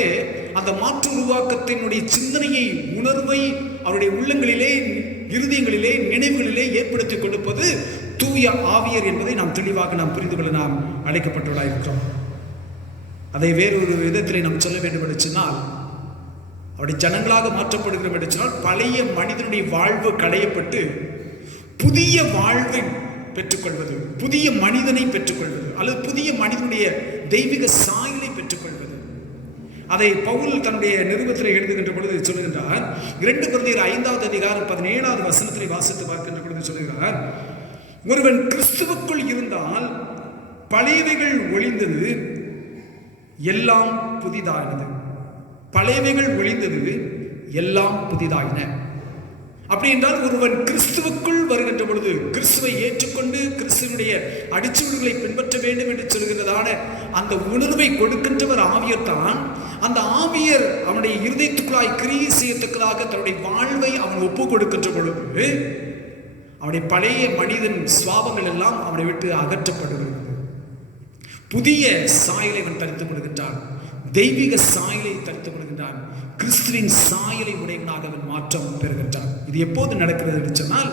அந்த மாற்று உருவாக்கத்தினுடைய சிந்தனையை, உணர்வை அவருடைய உள்ளங்களிலே, இருதயங்களிலே, நினைவுகளிலே ஏற்படுத்தி கொடுப்பது தூய ஆவியர் என்பதை நாம் தெளிவாக நாம் புரிந்து கொள்ள நாம் அழைக்கப்பட்டவர்களாக இருக்கிறோம். அதை வேறொரு விதத்திலே நாம் சொல்ல வேண்டும் என்று சொன்னால், அவருடைய ஜனங்களாக மாற்றப்படுகிறோம் என்று சொன்னால் பழைய மனிதனுடைய வாழ்வு களையப்பட்டு புதிய வாழ்வை பெற்றுக்கொள்வது, புதிய மனிதனை பெற்றுக்கொள்வது, அல்லது புதிய மனிதனுடைய தெய்வீக சாயலை பெற்றுக்கொள்வது. அதை பவுல் தன்னுடைய நிருபத்தில் எழுதுகின்ற பொழுது சொல்லுகின்றார். 2 கொரிந்தியர் 5வது அதிகாரம் 17வது வசனத்தை வாசித்து பார்க்கின்ற பொழுது சொல்லுகிறார், ஒருவன் கிறிஸ்துவுக்குள் இருந்தால் பழையவைகள் ஒழிந்தது, எல்லாம் புதிதானது. பழையவைகள் ஒழிந்தது, எல்லாம் புதிதாயின. அப்படி என்றால் ஒருவன் கிறிஸ்துவுக்குள் வருகின்ற பொழுது, கிறிஸ்துவை ஏற்றுக்கொண்டு கிறிஸ்துவனுடைய அடிச்சுவடுகளை பின்பற்ற வேண்டும் என்று சொல்கிறதான அந்த உணர்வை கொடுக்கின்றவர் ஆவியர் தான். அந்த ஆவியர் அவனுடைய இருதயத்துக்குள்ளாய் கிரியை செய்யத்தக்கதாக தன்னுடைய வாழ்வை அவன் ஒப்பு கொடுக்கின்ற பொழுது அவனுடைய பழைய மனிதன் சுவாபங்கள் எல்லாம் அவனை விட்டு அகற்றப்படுகிறது. புதிய சாயலை அவன் தரித்துக் கொள்கின்றான், தெய்வீக சாயலை தரித்துக் கொள்கின்றான், கிறிஸ்துவின் சாயலை உடையவனாக அவன் மாற்றம் பெறுகின்றான். இது எப்போது நடக்கிறது என்று சொன்னால்,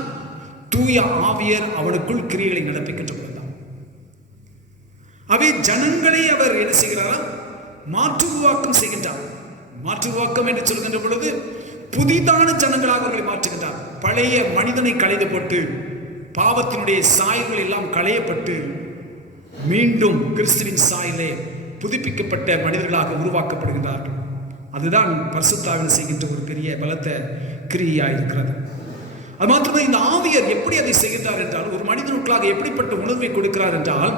தூய ஆவியர் அவனுக்குள் கிரியைகளை நடப்பிக்கின்ற பொழுதுதான். அவை ஜனங்களை அவர் என்ன செய்கிறாரா? மாற்று உருவாக்கம் செய்கின்றார். மாற்று உருவாக்கம் என்று சொல்கின்ற பொழுது புதிதான ஜனங்களாக அவர்களை மாற்றுகின்றார். பழைய மனிதனை களைந்து போட்டு பாவத்தினுடைய சாயல்கள் எல்லாம் களையப்பட்டு மீண்டும் கிறிஸ்துவின் சாயலே புதுப்பிக்கப்பட்ட மனிதர்களாக உருவாக்கப்படுகின்றார்கள். அதுதான் பரிசுத்த ஆவியானவர் செய்கின்ற ஒரு பெரிய பலத்த கிரியாக இருக்கிறது. அது மாத்திரமே இந்த ஆவியர் எப்படி அதை செய்கின்றார் என்றால், ஒரு மனிதனுக்குள்ளாக எப்படிப்பட்ட உணர்வை கொடுக்கிறார் என்றால்,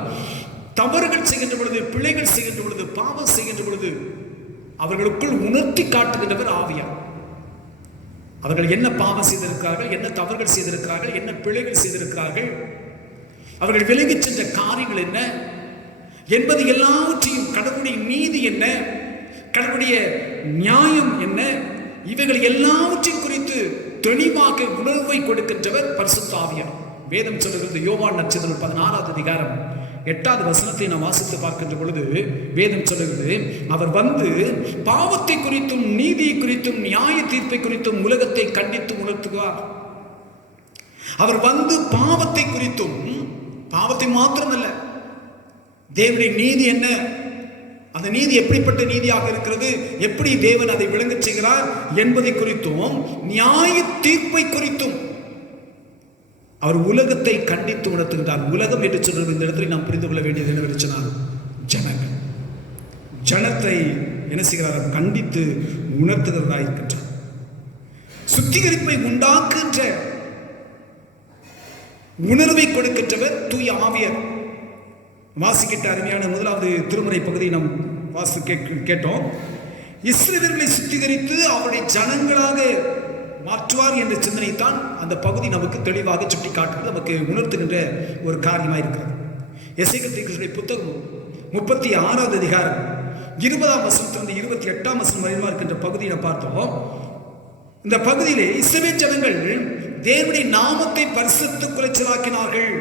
தவறுகள் செய்கின்ற பொழுது, பிழைகள் செய்கின்ற பொழுது, பாவம் செய்கின்ற பொழுது அவர்களுக்குள் உணர்த்தி காட்டுகின்றவர் ஆவியார். அவர்கள் என்ன பாவம் செய்திருக்கிறார்கள், என்ன தவறுகள் செய்திருக்கிறார்கள், என்ன பிழைகள் செய்திருக்கிறார்கள், அவர்கள் விலகிச் சென்ற காரியங்கள் என்ன என்பது எல்லாவற்றையும், கடவுளுடைய நீதி என்ன, கடவுளுடைய நியாயம் என்ன, இவைகள் எல்லாவற்றையும் குறித்து தெளிவாக உணர்வை கொடுக்கின்றவர் பரிசுத்த ஆவியார். வேதம் சொல்லுகிறது, யோவான் நற்செய்தியில் 16வது அதிகாரம் 8வது வசனத்தை நாம் வாசித்து பார்க்கின்ற பொழுது வேதம் சொல்லுகிறது, அவர் வந்து பாவத்தை குறித்தும் நீதியை குறித்தும் நியாய தீர்ப்பை குறித்தும் உலகத்தை கண்டித்து உணர்த்துவார். அவர் வந்து பாவத்தை குறித்தும், பாவத்தை மாத்திரமல்ல, தேவனுடைய நீதி என்ன, அந்த நீதி எப்படிப்பட்ட நீதியாக இருக்கிறது, எப்படி தேவன் அதை விளங்கச் செய்கிறார் என்பதை குறித்தும், நியாய தீர்ப்பை குறித்தும் அவர் உலகத்தை கண்டித்து உணர்த்துகின்றார். உலகம் என்று சொல்றது இந்த இடத்துல நாம் புரிந்து கொள்ள வேண்டியது என்னவென்று சொன்னால், ஜனங்கள். ஜனத்தை என்ன செய்கிறார்? கண்டித்து உணர்த்துகிறவராக இருக்கின்றார். சுத்திகரிப்பை உண்டாக்குகின்ற உணர்வை கொடுக்கின்றவர் தூய ஆவியர். வாசிக்கிட்ட அருமையான 1வது திருமுறை பகுதியை நாம் கேட்டோம். இஸ்ரவேலர்களை சுத்திகரித்து அவருடைய ஜனங்களாக மாற்றுவார் என்ற சிந்தனைத்தான் அந்த பகுதி நமக்கு தெளிவாக சுட்டி காட்டுகிறது, நமக்கு உணர்த்துகின்ற ஒரு காரியமாக இருக்கிறது. எசேக்கியேல் தீர்க்கதரிசியுடைய புத்தகம் 36வது அதிகாரம் 20ஆம் வசனத்திலிருந்து 28ஆம் வசனம் வரையிலும் இருக்கின்ற பகுதியை பார்த்தோம். இந்த பகுதியிலே இஸ்ரவேல் ஜனங்கள் தேவனுடைய நாமத்தை பரிசுத்த குலைச்சலாக்கினார்கள்.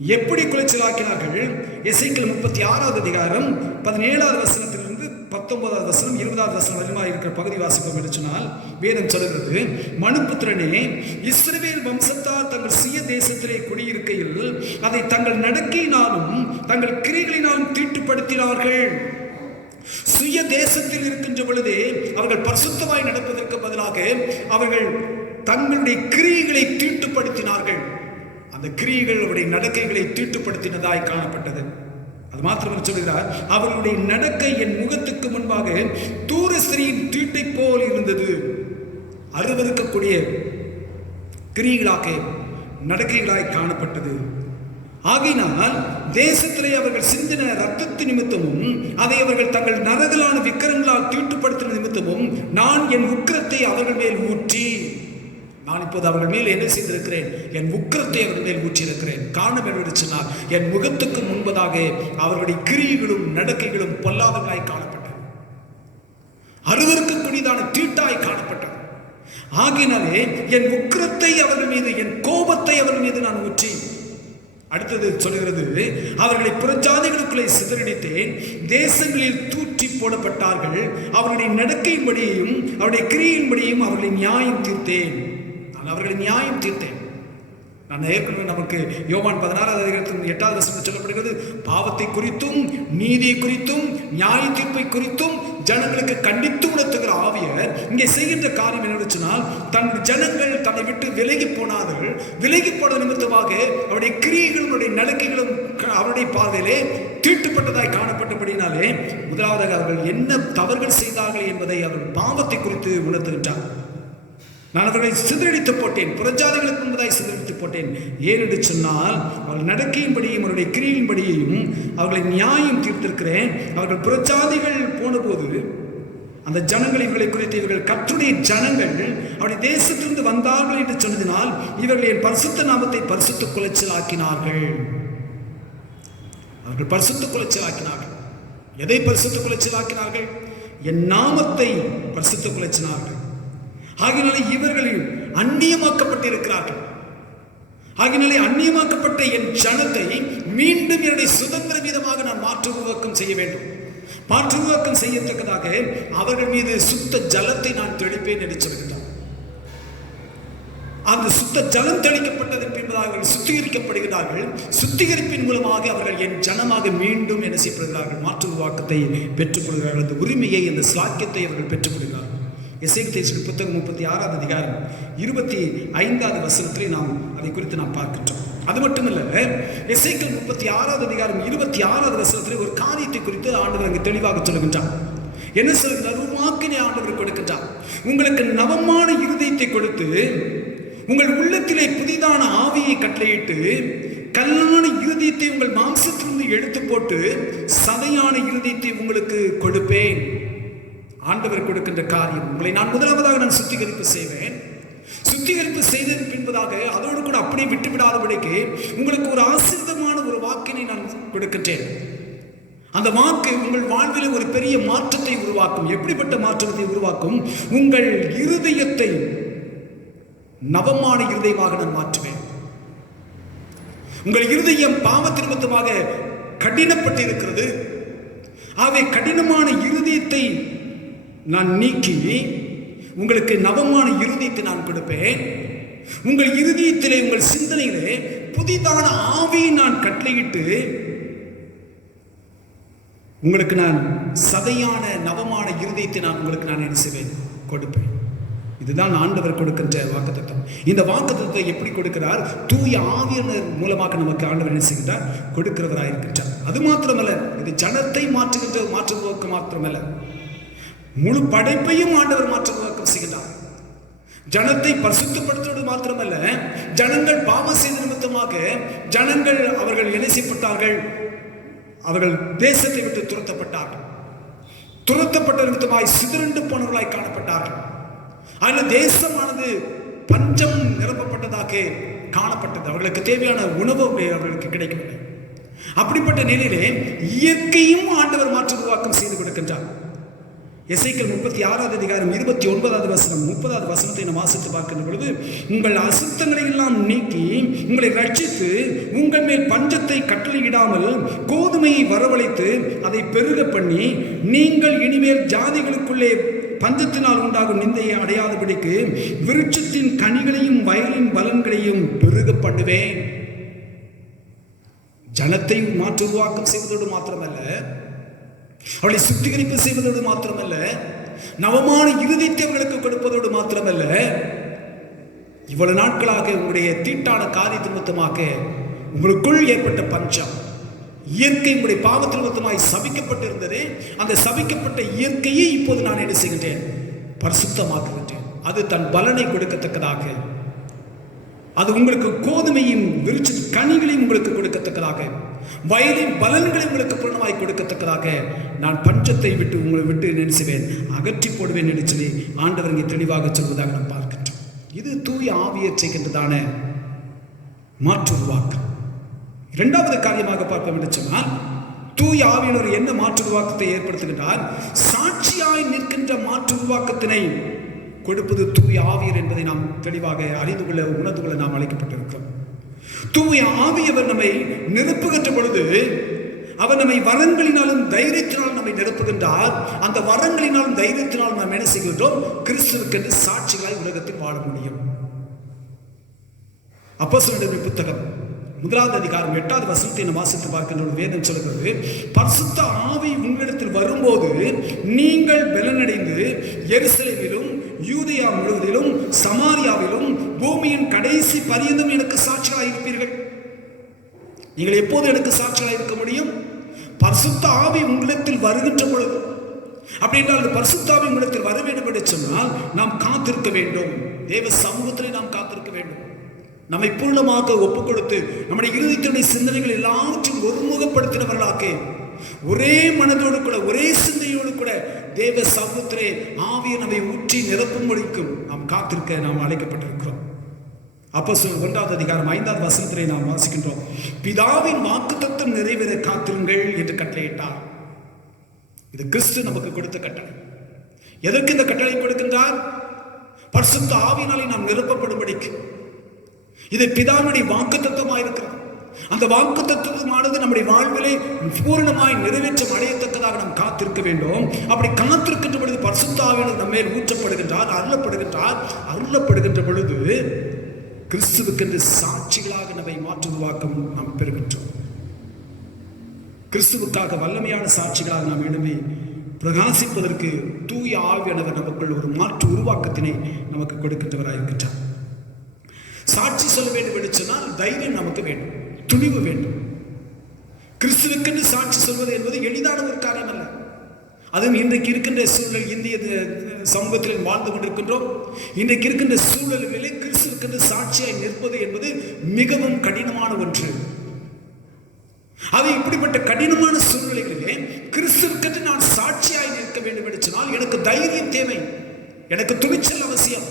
எப்படி குலைச்சலாக்கினார்கள்? எசேக்கியேல் 36வது அதிகாரம் 17வது வசனத்திலிருந்து 19வது வசனம் 20வது வசனம் வரையிலும் இருக்கிற பகுதி வாசிப்போம் என்று சொன்னால், வேதம் சொல்கிறது, மனுபுத்திரனே, இஸ்ரவேல் வம்சத்தார் தங்கள் சுய தேசத்திலே குடியிருக்கையில் அதை தங்கள் நடக்கையினாலும் தங்கள் கிரியைகளினாலும் தீட்டுப்படுத்தினார்கள். சுய தேசத்தில் இருக்கின்ற பொழுதே அவர்கள் பரிசுத்தமாய் நடப்பதற்கு பதிலாக அவர்கள் தங்களுடைய கிரியைகளை தீட்டுப்படுத்தினார்கள். அந்த கிரியைகள் அவருடைய நடக்கைகளை தீட்டுப்படுத்தினதாய் காணப்பட்டது. அது மாத்திரம் சொல்கிறார், அவர்களுடைய நடக்கை என் முகத்துக்கு முன்பாக தூர ஸ்திரீயின் தீட்டை போல் இருந்தது. அருவருக்கக்கூடிய கிரியைகளாக நடக்கைகளாய் காணப்பட்டது. ஆகினால் தேசத்திலே அவர்கள் சிந்தின இரத்தத்து நிமித்தமும் அதை அவர்கள் தங்கள் நரகலான விக்கிரங்களால் தீட்டுப்படுத்தின நிமித்தமும் நான் என் உக்கிரத்தை அவர்கள் மேல் ஊற்றி, நான் இப்போது அவர்கள் மேல் என்ன செய்திருக்கிறேன்? என் உக்கிரத்தை அவர்கள் மேல் ஊற்றியிருக்கிறேன். காரணம் என்று சொன்னால், என் முகத்துக்கு முன்பதாக அவர்களுடைய கிரியைகளும் நடக்கைகளும் பொல்லாதவர்களாய் காணப்பட்டது, அருவருக்கக்கூடியதான தீட்டாய் காணப்பட்டது. ஆகினாலே என் உக்கிரத்தை அவர்கள் மீது, என் கோபத்தை அவர்கள் மீது நான் ஊற்றி, அடுத்தது சொல்லுகிறது, அவர்களை புறஜாதிகளுக்குள்ளே சிதறடித்தேன், தேசங்களில் தூற்றி போடப்பட்டார்கள், அவர்களுடைய நடக்கையின்படியையும் அவருடைய கிரியின்படியும் அவர்களை நியாயம் தீர்த்தேன். நான் அவர்களை நியாயம் தீர்த்தேன். நான் ஏற்கனவே நமக்கு யோவான் 16வது அதிகாரத்தில் 8வது வசனம் சொல்லப்படுகிறது, பாவத்தை குறித்தும் நீதியை குறித்தும் நியாய தீர்ப்பை குறித்தும் ஜனங்களுக்கு கண்டித்து உணர்த்துகிற ஆவியர் இங்கே செய்கின்ற காரியம் என்னவென்று சொன்னால், தன் ஜனங்கள் தன்னை விட்டு விலகி போனார்கள். விலகி போன நிமித்தமாக அவருடைய கிரியைகளும் அவருடைய நடக்கைகளும் அவருடைய பார்வையிலே தீட்டுப்பட்டதாய் காணப்பட்டபடினாலே, முதலாவதாக அவர்கள் என்ன தவறுகள் செய்தார்கள் என்பதை அவர்கள் பாவத்தை குறித்து உணர்த்துகின்றார். நான் அவர்களை சிதறடித்து போட்டேன், புறஜாதிகளுக்கு முன்பதாய் சிதறடித்து போட்டேன். ஏனென்று சொன்னால், அவர்கள் நடக்கையின்படியும் அவருடைய கிரியின்படியையும் அவர்களை நியாயம் தீர்த்திருக்கிறேன். அவர்கள் புறஜாதிகள் போன போது அந்த ஜனங்கள் இவர்களை குறித்து இவர்கள் கர்த்தருடைய ஜனங்கள் அவருடைய தேசத்திலிருந்து வந்தார்கள் என்று சொன்னதினால் இவர்கள் என் பரிசுத்த நாமத்தை பரிசுத்த குலைச்சலாக்கினார்கள். அவர்கள் பரிசுத்த குலைச்சலாக்கினார்கள். எதை பரிசுத்த குலைச்சலாக்கினார்கள்? என் நாமத்தை பரிசுத்த குலைச்சினார்கள். ஆகினாலே இவர்கள் அந்நியமாக்கப்பட்டிருக்கிறார்கள். ஆகினாலே அந்நியமாக்கப்பட்ட என் ஜனத்தை மீண்டும் என்னுடைய சுதந்திர வீதமாக நான் மாற்று உருவாக்கம் செய்ய வேண்டும். மாற்று உருவாக்கம் செய்யத்தக்கதாக அவர்கள் மீது சுத்த ஜலத்தை நான் தெளிப்பேன் என்று சொல்கிறார். அந்த சுத்த ஜலம் தெளிக்கப்பட்டதன் பின்பதாக அவர்கள் சுத்திகரிக்கப்படுகிறார்கள். சுத்திகரிப்பின் மூலமாக அவர்கள் என் ஜனமாக மீண்டும் என்ன செய்யப்படுகிறார்கள்? மாற்று உருவாக்கத்தை பெற்றுக் கொள்கிறார்கள். அந்த உரிமையை, அந்த ஸ்லாக்கியத்தை அவர்கள் பெற்றுக் கொள்கிறார்கள். எசேக்கியேல் புத்தகம் 36வது அதிகாரம் 25வது வசனத்திலே நாம் அதை குறித்து நாம் பார்க்கின்றோம். அது மட்டுமல்ல, எசேக்கியேல் 36வது அதிகாரம் 26வது வசனத்திலே ஒரு காரியத்தை குறித்து ஆண்டவர் அங்கு தெளிவாக சொல்லுகின்றார். என்ன சொல்கிறார்? ஒரு வாக்கினை ஆண்டவர் கொடுக்கின்றார். உங்களுக்கு நவமான இருதயத்தை கொடுத்து உங்கள் உள்ளத்திலே புதிதான ஆவியை கட்டளையிட்டு கல்லான இருதயத்தை உங்கள் மாம்சத்திலிருந்து எடுத்து போட்டு சதையான இருதயத்தை உங்களுக்கு கொடுப்பேன். ஆண்டவர் கொடுக்கின்ற காரியம், உங்களை நான் முதலாவதாக நான் சுத்திகரிப்பு செய்வேன். சுத்திகரிப்பு செய்ததன் பின்பதாக அதோடு கூட அப்படியே விட்டுவிடாதபடிக்கு உங்களுக்கு ஒரு ஆசீர்வாதமான ஒரு வாக்கினை நான் கொடுக்கின்றேன். அந்த வாக்கு உங்கள் வாழ்வில் ஒரு பெரிய மாற்றத்தை உருவாக்கும். எப்படிப்பட்ட மாற்றத்தை உருவாக்கும்? உங்கள் இருதயத்தை நவமான இருதயமாக நான் மாற்றுவேன். உங்கள் இருதயம் பாவத்தின் நிமித்தமாக கடினப்பட்டு இருக்கிறது. ஆகவே கடினமான இருதயத்தை நான் நீக்கி உங்களுக்கு நவமான இருதயத்தை நான் கொடுப்பேன். உங்கள் இருதயத்திலே, உங்கள் சிந்தனையிலே புதிதான ஆவியை நான் கட்டளையிட்டு உங்களுக்கு நான் சதையான நவமான இருதயத்தை நான் உங்களுக்கு நான் என்ன செய்வேன்? கொடுப்பேன். இதுதான் ஆண்டவர் கொடுக்கின்ற வாக்குத்தத்தம். இந்த வாக்குத்தத்தத்தை எப்படி கொடுக்கிறார்? தூய ஆவியானவர் மூலமாக நமக்கு ஆண்டவர் என்ன செய்கின்றார்? கொடுக்கிறவராக இருக்கின்றார். அது மாத்திரமல்ல, இது ஜனத்தை மாற்றுகின்ற மாற்றுவதற்கு மாத்திரமல்ல, முழு படைப்பையும் ஆண்டவர் மாற்றுவதற்கு செய்கின்றார். ஜனத்தை பரிசுத்தப்படுத்துவது மாத்திரமல்ல, ஜனங்கள் பாவம் செய்த நிமித்தமாக ஜனங்கள் அவர்கள் என்ன செய்யப்பட்டார்கள்? அவர்கள் தேசத்தை விட்டு துரத்தப்பட்டார்கள். துரத்தப்பட்ட நிமித்தமாய் சிதறண்டு போனவர்களாய் காணப்பட்டார்கள். அதில் தேசமானது பஞ்சம் நிரப்பப்பட்டதாக காணப்பட்டது. அவர்களுக்கு தேவையான உணவு அவர்களுக்கு கிடைக்கவில்லை. அப்படிப்பட்ட நிலையிலே இயற்கையும் ஆண்டவர் மாற்று உருவாக்கம் செய்து கொடுக்கின்றார். எசேக்கியேல் 36வது அதிகாரம் 29வது வசனம் 30வது வசனத்தை நாம் வாசித்து பார்க்கின்ற பொழுது, உங்கள் அசுத்தங்களை எல்லாம் நீக்கி உங்களை ரட்சித்து உங்கள் மேல் பஞ்சத்தை கட்டளையிடாமல் கோதுமையை வரவழைத்து அதை பெருக பண்ணி நீங்கள் இனிமேல் ஜாதிகளுக்குள்ளே பஞ்சத்தினால் உண்டாகும் நிந்தையை அடையாதபடிக்கு விருட்சத்தின் கனிகளையும் வயலின் பலன்களையும் பெருக பண்ணுவேன். ஜனத்தை மாற்று உருவாக்கம் செய்வதோடு மாத்திரமல்ல, அவளை சுத்திகரிப்பு செய்வதோடு மாத்திரமல்ல, நவமான இருதயத்தை அவர்களுக்கு கொடுப்பதோடு மாத்திரமல்ல, இவ்வளவு நாட்களாக உங்களுடைய தீட்டான காரியத்தின் மொத்தமாக உங்களுக்குள் ஏற்பட்ட பஞ்சம், இயற்கை உங்களுடைய பாவத்தின் மொத்தமாய் சபிக்கப்பட்டிருந்தது. அந்த சபிக்கப்பட்ட இயற்கையை இப்போது நான் என்ன செய்கின்றேன்? பரிசுத்தமாக்குகின்றேன். அது தன் பலனை கொடுக்கத்தக்கதாக, அது உங்களுக்கு கோதுமையும் விருட்ச கனிகளையும் உங்களுக்கு கொடுக்கத்தக்கதாக, வயலின் பலன்களை உங்களுக்கு பூர்ணமாய் கொடுக்கத்தக்கதாக நான் பஞ்சத்தை விட்டு உங்களை விட்டு என்ன செய்வேன்? அகற்றி போடுவேன் என்று சொல்லி ஆண்டவர் இங்கே தெளிவாக சொல்வதாக நாம் பார்க்கின்றோம். இது தூய ஆவியை செய்கின்றதான மாற்று உருவாக்கம். இரண்டாவது காரியமாக பார்ப்போம் என்று சொன்னால், தூய ஆவியானவர் என்ன மாற்று உருவாக்கத்தை ஏற்படுத்துகின்றார்? சாட்சியாய் நிற்கின்ற மாற்று உருவாக்கத்தினை கொடுப்பது தூய ஆவியர் என்பதை நாம் தெளிவாக அறிந்து கொள்ள, உணர்ந்து கொள்ள நாம் அழைக்கப்பட்டிருக்கிறோம். தூய ஆவியவர் நம்மை நிரப்புகின்ற பொழுது அவர் நம்மை வரங்களினாலும் தைரியத்தினாலும் நம்மை நிரப்புகின்றார். அந்த வரங்களினாலும் தைரியத்தினாலும் நாம் என்ன செய்கின்றோம்? கிறிஸ்துவுக்கென்று சாட்சிகளாய் உலகத்தில் வாழ முடியும். அப்போஸ்தலர்களுடைய புத்தகம் 1வது அதிகாரம் 8வது வசனத்தை நாம் வாசித்து பார்க்கின்ற ஒரு வேதம் சொல்கிறது, பரிசுத்த ஆவி உங்களிடத்தில் வரும்போது நீங்கள் பலனடைந்து எருசலேமிலும் யூதேயா முழுவதிலும் சமாரியாவிலும் பூமியின் கடைசி பரியந்தம் எனக்கு சாட்சிகளாய் இருப்பீர்கள். நீங்கள் எப்போது எனக்கு சாட்சிகளாய் இருக்க முடியும்? பரிசுத்த ஆவி உங்களிடத்தில் வருகின்ற பொழுது. அப்படி என்றால் அந்த பரிசுத்த ஆவி உங்களிடத்தில் வர வேண்டும் என்று சொன்னால் நாம் காத்திருக்க வேண்டும். தேவ சமூகத்திலே நாம் காத்திருக்க வேண்டும். நம்மை பூர்ணமாக ஒப்புக் கொடுத்து நம்முடைய இருதயத்தினுடைய சிந்தனைகள் எல்லாவற்றையும் ஒருமுகப்படுத்தினவர்களாக ஒரே மனதோடு கூட ஒரே சிந்தையோடு கூட தேவ சமூகத்திலே ஆவியை நம்மை ஊற்றி நிரப்பும்படிக்கும் நாம் காத்திருக்க நாம் அழைக்கப்பட்டிருக்கிறோம். அப்போஸ்தலர் 1 அதிகாரம் 5 வசனத்திலே நாம் வாசிக்கின்றோம், பிதாவின் வாக்குத்தத்தம் நிறைவேற காத்திருங்கள் என்று கட்டளையிட்டார். இது கிறிஸ்து நமக்கு கொடுத்த கட்டளை. எதற்கு இந்த கட்டளை கொடுக்கின்றார்? பரிசுத்த ஆவியினாலே நாம் நிரப்பப்படும்படிக்கு. இது பிதாவுடைய வாக்குத்தத்தமாக இருக்கிறது. அந்த வாக்குத்தத்தமானது நம்முடைய வாழ்விலே பூரணமாய் நிறைவேற்றம் அடையத்தக்கதாக நாம் காத்திருக்க வேண்டும். அப்படி காத்திருக்கின்ற பொழுது பரிசுத்த ஆவியானவர் நம்ம மேல் ஊற்றப்படுகின்றார், அருளப்படுகின்ற பொழுது கிறிஸ்துவுக்கென்று சாட்சிகளாக நம்மை மாற்றுவாக்கம் நாம் பெறுகின்றோம். கிறிஸ்துவுக்காக வல்லமையான சாட்சிகளாக நாம் இடமே பிரகாசிப்பதற்கு தூய ஆவியானவர் நமக்குள் ஒரு மாற்று உருவாக்கத்தினை நமக்கு கொடுக்கின்றவராயிருக்கின்றார். சாட்சி சொல்ல வேண்டும் என்று சொன்னால் தைரியம் நமக்கு வேண்டும், துணிவு வேண்டும். கிறிஸ்துவுக்கென்று சாட்சி சொல்வது என்பது எளிதான ஒரு காரியம் அல்ல. அதுவும் இன்றைக்கு இருக்கின்ற சூழல், இந்திய சமூகத்தில் வாழ்ந்து கொண்டிருக்கின்றோம். இன்றைக்கு இருக்கின்ற சூழல்களிலே கிறிஸ்துவுக்கென்று சாட்சியாய் நிற்பது என்பது மிகவும் கடினமான ஒன்று. அது இப்படிப்பட்ட கடினமான சூழ்நிலைகளிலே கிறிஸ்துவுக்கென்று நான் சாட்சியாய் நிற்க வேண்டும் என்று சொன்னால் எனக்கு தைரியம் தேவை, எனக்கு துணிச்சல் அவசியம்.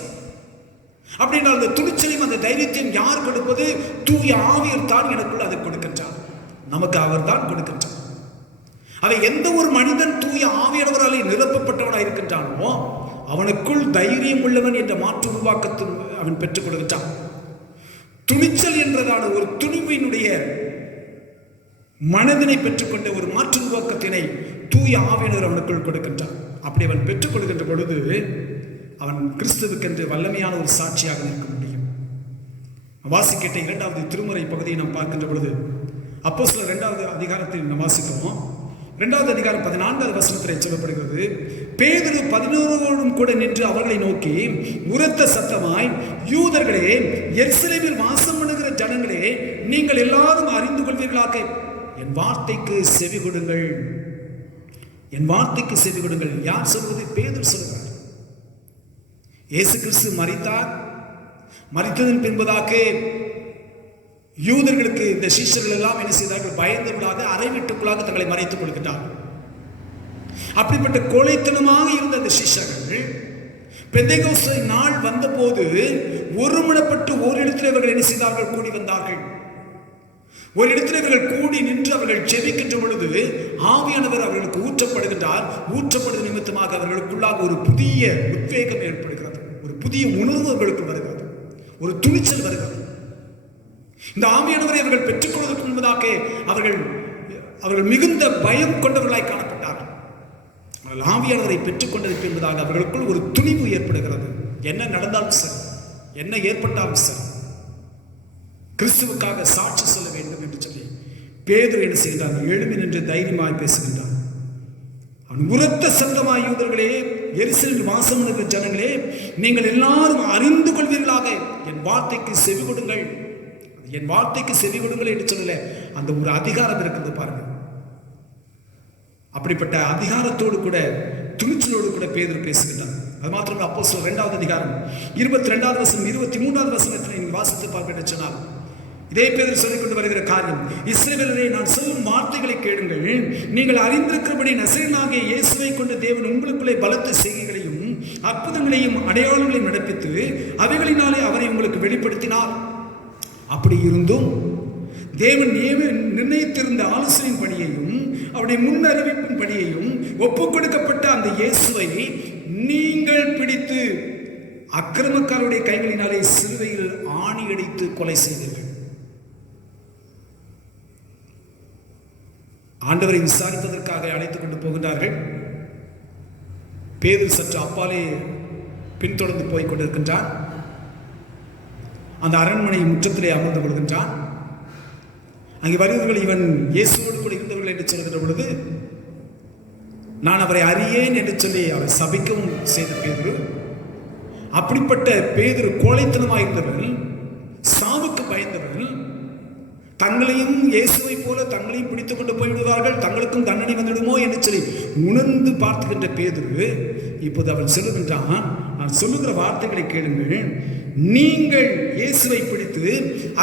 அப்படின்னா அந்த துணிச்சலையும் அந்த தைரியத்தையும் யார் கொடுப்பது? தூய ஆவியர் தான் எனக்குள் அதை கொடுக்கின்றார். நமக்கு அவர் தான் கொடுக்கின்றார். அதை எந்த ஒரு மனிதன் தூய ஆவியானவராலே நிரப்பப்பட்டவனாக இருக்கின்றானோ அவனுக்குள் தைரியம் உள்ளவன் என்ற மாற்று உருவாக்கத்தை அவன் பெற்றுக் கொடுக்கின்றான். துணிச்சல் என்றதான ஒரு துணிவினுடைய மனதினை பெற்றுக்கொண்ட ஒரு மாற்று உருவாக்கத்தினை தூய ஆவியானவர் அவனுக்குள் கொடுக்கின்றான். அப்படி அவன் பெற்றுக் கொள்கின்ற பொழுது அவன் கிறிஸ்துவுக்கென்று வல்லமையான ஒரு சாட்சியாக நிற்க முடியும். வாசிக்கிட்ட 2வது திருமுறை பகுதியை நாம் பார்க்கின்ற பொழுது அப்போஸ்தலர் 2வது அதிகாரத்தில் நாம் வாசிக்கிறோம். 2வது அதிகாரம் 14வது வசனத்தில் சொல்லப்படுகிறது, பேதுரு 11 கூட நின்று அவர்களை நோக்கி உரத்த சத்தமாய், யூதர்களே, எருசலேமில் வாசம் பண்ணுகிற ஜனங்களே, நீங்கள் எல்லாரும் அறிந்து கொள்வீர்களாக, என் வார்த்தைக்கு செவி கொடுங்கள், என் வார்த்தைக்கு செவி கொடுங்கள். யார் சொல்வது? பேதுரு சொல்கிறார். இயேசு கிறிஸ்து மரித்தார். மரித்ததன் பின்பதாக யூதர்களுக்கு இந்த சீஷர்கள் எல்லாம் என்ன செய்தார்கள்? பயந்தவர்களாக அறை வீட்டுக்குள்ளாக தங்களை மறைத்துக் கொள்கின்றார்கள். அப்படிப்பட்ட கோழைத்தனமாக இருந்த அந்த சீஷர்கள் பெந்தேகோஸ்தே நாள் வந்தபோது ஒருமனப்பட்டு ஓரிடத்தில் இவர்கள் என்ன செய்தார்கள்? கூடி வந்தார்கள். ஒரு இடத்தில் இவர்கள் கூடி நின்று அவர்கள் ஜெபிக்கின்ற பொழுது ஆவியானவர் அவர்களுக்கு ஊற்றப்படுகின்றார். ஊற்றப்படுவது நிமித்தமாக அவர்களுக்குள்ளாக ஒரு புதிய உத்வேகம் ஏற்படுகிறது, ஒரு புதிய உணர்வு அவர்களுக்கு வருகிறது, ஒரு துணிச்சல் வருகிறது. இந்த ஆவியானவரை அவர்கள் பெற்றுக்கொள்வதற்கு முன்பதாக அவர்கள் மிகுந்த பயம் கொண்டவர்களாய் காணப்பட்டார்கள். அவர்கள் ஆவியானவரை பெற்றுக்கொண்டதற்கு என்பதாக அவர்களுக்குள் ஒரு துணிவு ஏற்படுகிறது. என்ன நடந்தாலும் சரி, என்ன ஏற்பட்டாலும் சரி, கிறிஸ்துவுக்காக சாட்சி சொல்ல வேண்டும் என்று சொல்லி பேதுரு என்ன செய்கிறார்? எழும்பி நின்று தைரியமாய் பேசுகின்றார். அவன் உரத்த சத்தமாய், யூதர்களே, எருசலேமில் வாசம் பண்ணுகிற ஜனங்களே, நீங்கள் எல்லாரும் அறிந்து கொள்வீர்களாக, என் வார்த்தைக்கு செவி கொடுங்கள். என் வார்த்தைக்கு செவி கொடுங்கள் என்று சொல்லல, அந்த ஒரு அதிகாரம் இருக்கிறது பாருங்க. அப்படிப்பட்ட அதிகாரத்தோடு கூட துணிச்சலோடு கூட பேதுரு பேசுகின்றார். அது மாத்திரம் அப்போஸ்தலர் 2வது அதிகாரம் 22வது வசனம் 23வது வசனத்தை நீங்கள் வாசித்து பார்க்க சொன்னால் இதே பேதுரு சொல்லிக் கொண்டு வருகிற காரியம், இஸ்ரவேலரே, நான் சொல்லும் வார்த்தைகளை கேளுங்கள். நீங்கள் அறிந்திருக்கிறபடி நசரேயனாகிய இயேசுவை கொண்டு தேவன் உங்களுக்குள்ளே பலத்த செய்கைகளையும் அற்புதங்களையும் அடையாளங்களையும் நடப்பித்து அவைகளினாலே அவரை உங்களுக்கு வெளிப்படுத்தினார். அப்படி இருந்தும் தேவன் நிர்ணயித்திருந்த ஆலோசனையின் படியையும் அவருடைய முன் அறிவிப்பின் படியையும் ஒப்புக் கொடுக்கப்பட்ட அந்த இயேசுவை நீங்கள் பிடித்து அக்கிரமக்காரருடைய கைகளினாலே சிலுவையில் ஆணி அடித்து கொலை செய்தீர்கள். ஆண்டவரை விசாரிப்பதற்காக அழைத்துக் கொண்டு போகின்றார்கள். பேதுரு சற்று அப்பாலே பின்தொடர்ந்து போய் கொண்டிருக்கின்றான். அந்த அரண்மனை முற்றத்திலே அமர்ந்து கொள்கின்றான். அங்கே வருகிறவர்கள் இவன் இயேசுவோடு கூட இருந்தவர்கள் என்று சொல்கின்ற பொழுது, நான் அவரை அறியேன் என்று சொல்லி அவரை சபிக்கவும் செய்த பேதுரு. அப்படிப்பட்ட பேதுரு கோழைத்தனமாக இருந்தவர்கள், சாவுக்கு பயந்தவர்கள், தங்களையும் இயேசுவை போல தங்களையும் பிடித்துக் கொண்டு போய்விடுவார்கள், தங்களுக்கும் தண்டனை வந்துடுமோ என்று சொல்லி உணர்ந்து பார்த்துக்கின்ற பேதுரு இப்போது அவன் சொல்லுகின்றான், நான் சொல்லுகிற வார்த்தைகளை கேளுங்கள். நீங்கள் இயேசுவை பிடித்து